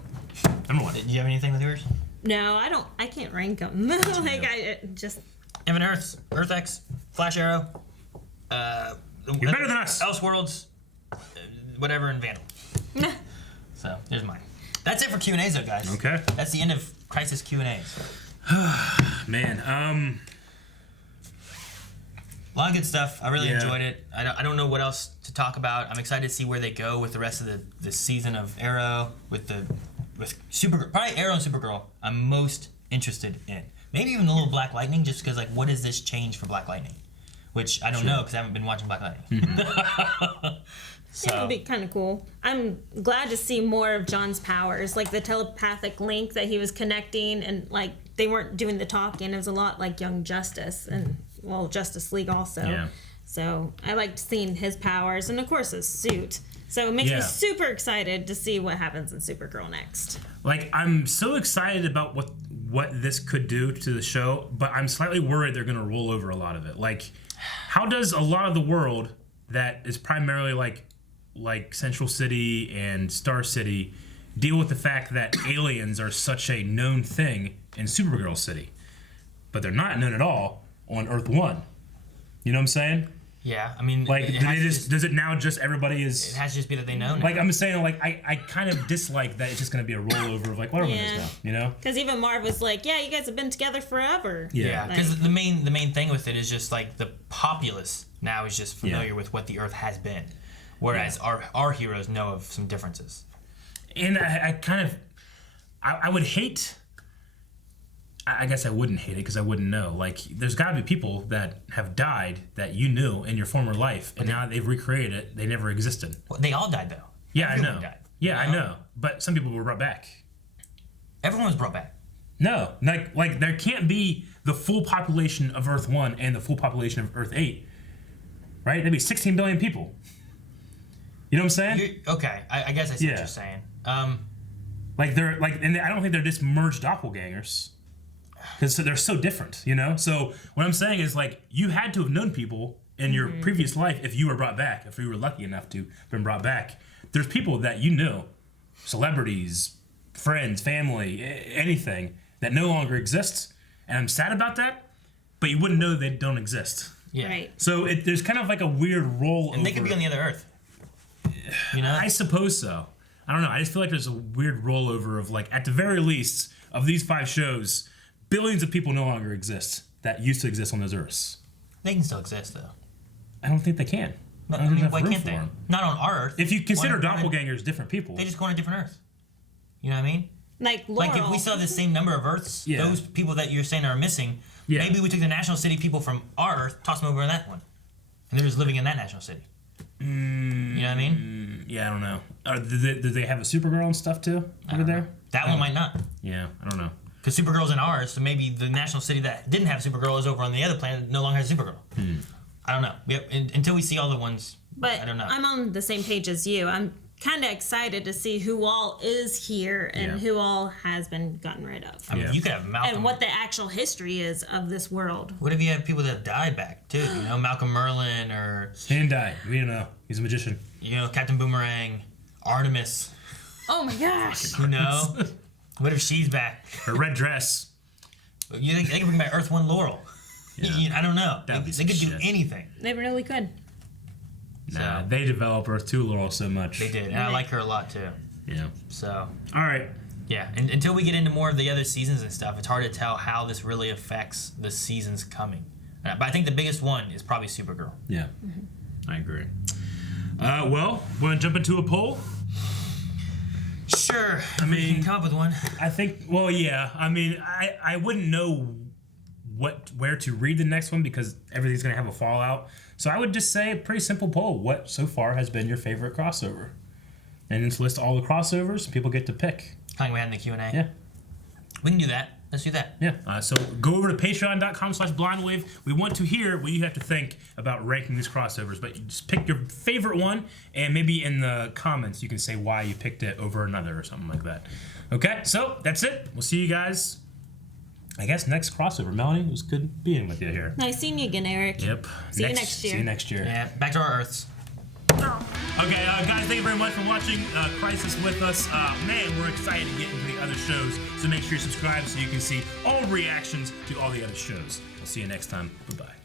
Number 1. Did you have anything with yours? No, I can't rank them. I just... Evan Earth X, Flash Arrow. You're better than us. Elseworlds, whatever, and Vandal. So, there's mine. That's it for Q&As, though, guys. Okay. That's the end of Crisis Q&As. Man, a lot of good stuff. I really enjoyed it. I don't know what else to talk about. I'm excited to see where they go with the rest of the season of Arrow with Supergirl. Probably Arrow and Supergirl I'm most interested in. Maybe even the little Black Lightning, just because, like, what does this change for Black Lightning? Which I don't know because I haven't been watching Black Lightning. Mm-hmm. So. It would be kind of cool. I'm glad to see more of John's powers, like the telepathic link that he was connecting, and like they weren't doing the talking. It was a lot like Young Justice, and Justice League also. Yeah. So I liked seeing his powers and of course his suit. So it makes me super excited to see what happens in Supergirl next. Like, I'm so excited about what this could do to the show, but I'm slightly worried they're going to roll over a lot of it. Like, how does a lot of the world that is primarily like Central City and Star City deal with the fact that aliens are such a known thing in Supergirl City, but they're not known at all on Earth 1? You know what I'm saying? Yeah, I mean, like, does it now just everybody is? It has to just be that they know now. Like, I'm saying, like, I kind of dislike that it's just going to be a rollover of like what everyone is now, you know? Because even Marv was like, "Yeah, you guys have been together forever." Yeah, because the main thing with it is just like the populace now is just familiar with what the Earth has been, whereas our heroes know of some differences. And I kind of, I would hate. I guess I wouldn't hate it because I wouldn't know. Like, there's got to be people that have died that you knew in your former life, and now they've recreated it. They never existed. Well, they all died, though. Yeah, Everyone I know. Died, yeah, I know. But some people were brought back. Everyone was brought back. No, like there can't be the full population of Earth 1 and the full population of Earth 8. Right? That'd be 16 billion people. You know what I'm saying? Okay, I guess I see what you're saying. Like they're like, and I don't think they're just merged doppelgangers. Because they're so different, you know? So what I'm saying is, like, you had to have known people in your previous life if you were brought back, if you were lucky enough to have been brought back. There's people that you knew, celebrities, friends, family, anything, that no longer exists. And I'm sad about that, but you wouldn't know they don't exist. Yeah. Right. So there's kind of like a weird rollover. And they could be on the other Earth. You know? I suppose so. I don't know. I just feel like there's a weird rollover of, like, at the very least, of these 5 shows, billions of people no longer exist that used to exist on those Earths. They can still exist, though. I don't think they can. But, I mean, why can't they? Not on our Earth. If you consider doppelgangers different people. They just go on a different Earth. You know what I mean? Like Laurel. Like, if we saw the same number of Earths, those people that you're saying are missing, maybe we took the National City people from our Earth, tossed them over in that one. And they're just living in that National City. You know what I mean? Yeah, I don't know. Do they have a Supergirl and stuff, too, over there? That one might not. Yeah, I don't know. Because Supergirl's in ours, so maybe the National City that didn't have Supergirl is over on the other planet no longer has Supergirl. I don't know. Until we see all the ones, I don't know. I'm on the same page as you. I'm kind of excited to see who all is here and who all has been gotten rid of. I mean, you could have Malcolm. And what the actual history is of this world. What if you have people that have died back, too? You know, Malcolm Merlin or... He didn't die. We don't know. He's a magician. You know, Captain Boomerang, Artemis. Oh, my gosh. You know? What if she's back? Her red dress. You think they can bring back Earth 1 Laurel? I don't know. They could do anything. They really could. Nah, they develop Earth 2 Laurel so much. They did, and I like her a lot too. Yeah. So. All right. Yeah, and until we get into more of the other seasons and stuff, it's hard to tell how this really affects the seasons coming. But I think the biggest one is probably Supergirl. Yeah, I agree. Well, we're gonna jump into a poll. Sure. I mean, we can come up with one. I think. Well, yeah. I mean, I wouldn't know where to read the next one because everything's gonna have a fallout. So I would just say a pretty simple poll. What so far has been your favorite crossover? And just list all the crossovers. People get to pick. Kind of like we had in the Q&A. Yeah. We can do that. Let's do that. Yeah. So go over to patreon.com/blindwave. We want to hear what you have to think about ranking these crossovers. But you just pick your favorite one, and maybe in the comments you can say why you picked it over another or something like that. Okay, so that's it. We'll see you guys, I guess, next crossover. Melanie, it was good being with you here. Nice seeing you again, Eric. Yep. See you next year. See you next year. Yeah, back to our Earths. Okay, guys, thank you very much for watching Crisis with us. Man, we're excited to get into the other shows, so make sure you subscribe so you can see all reactions to all the other shows. We'll see you next time. Bye-bye.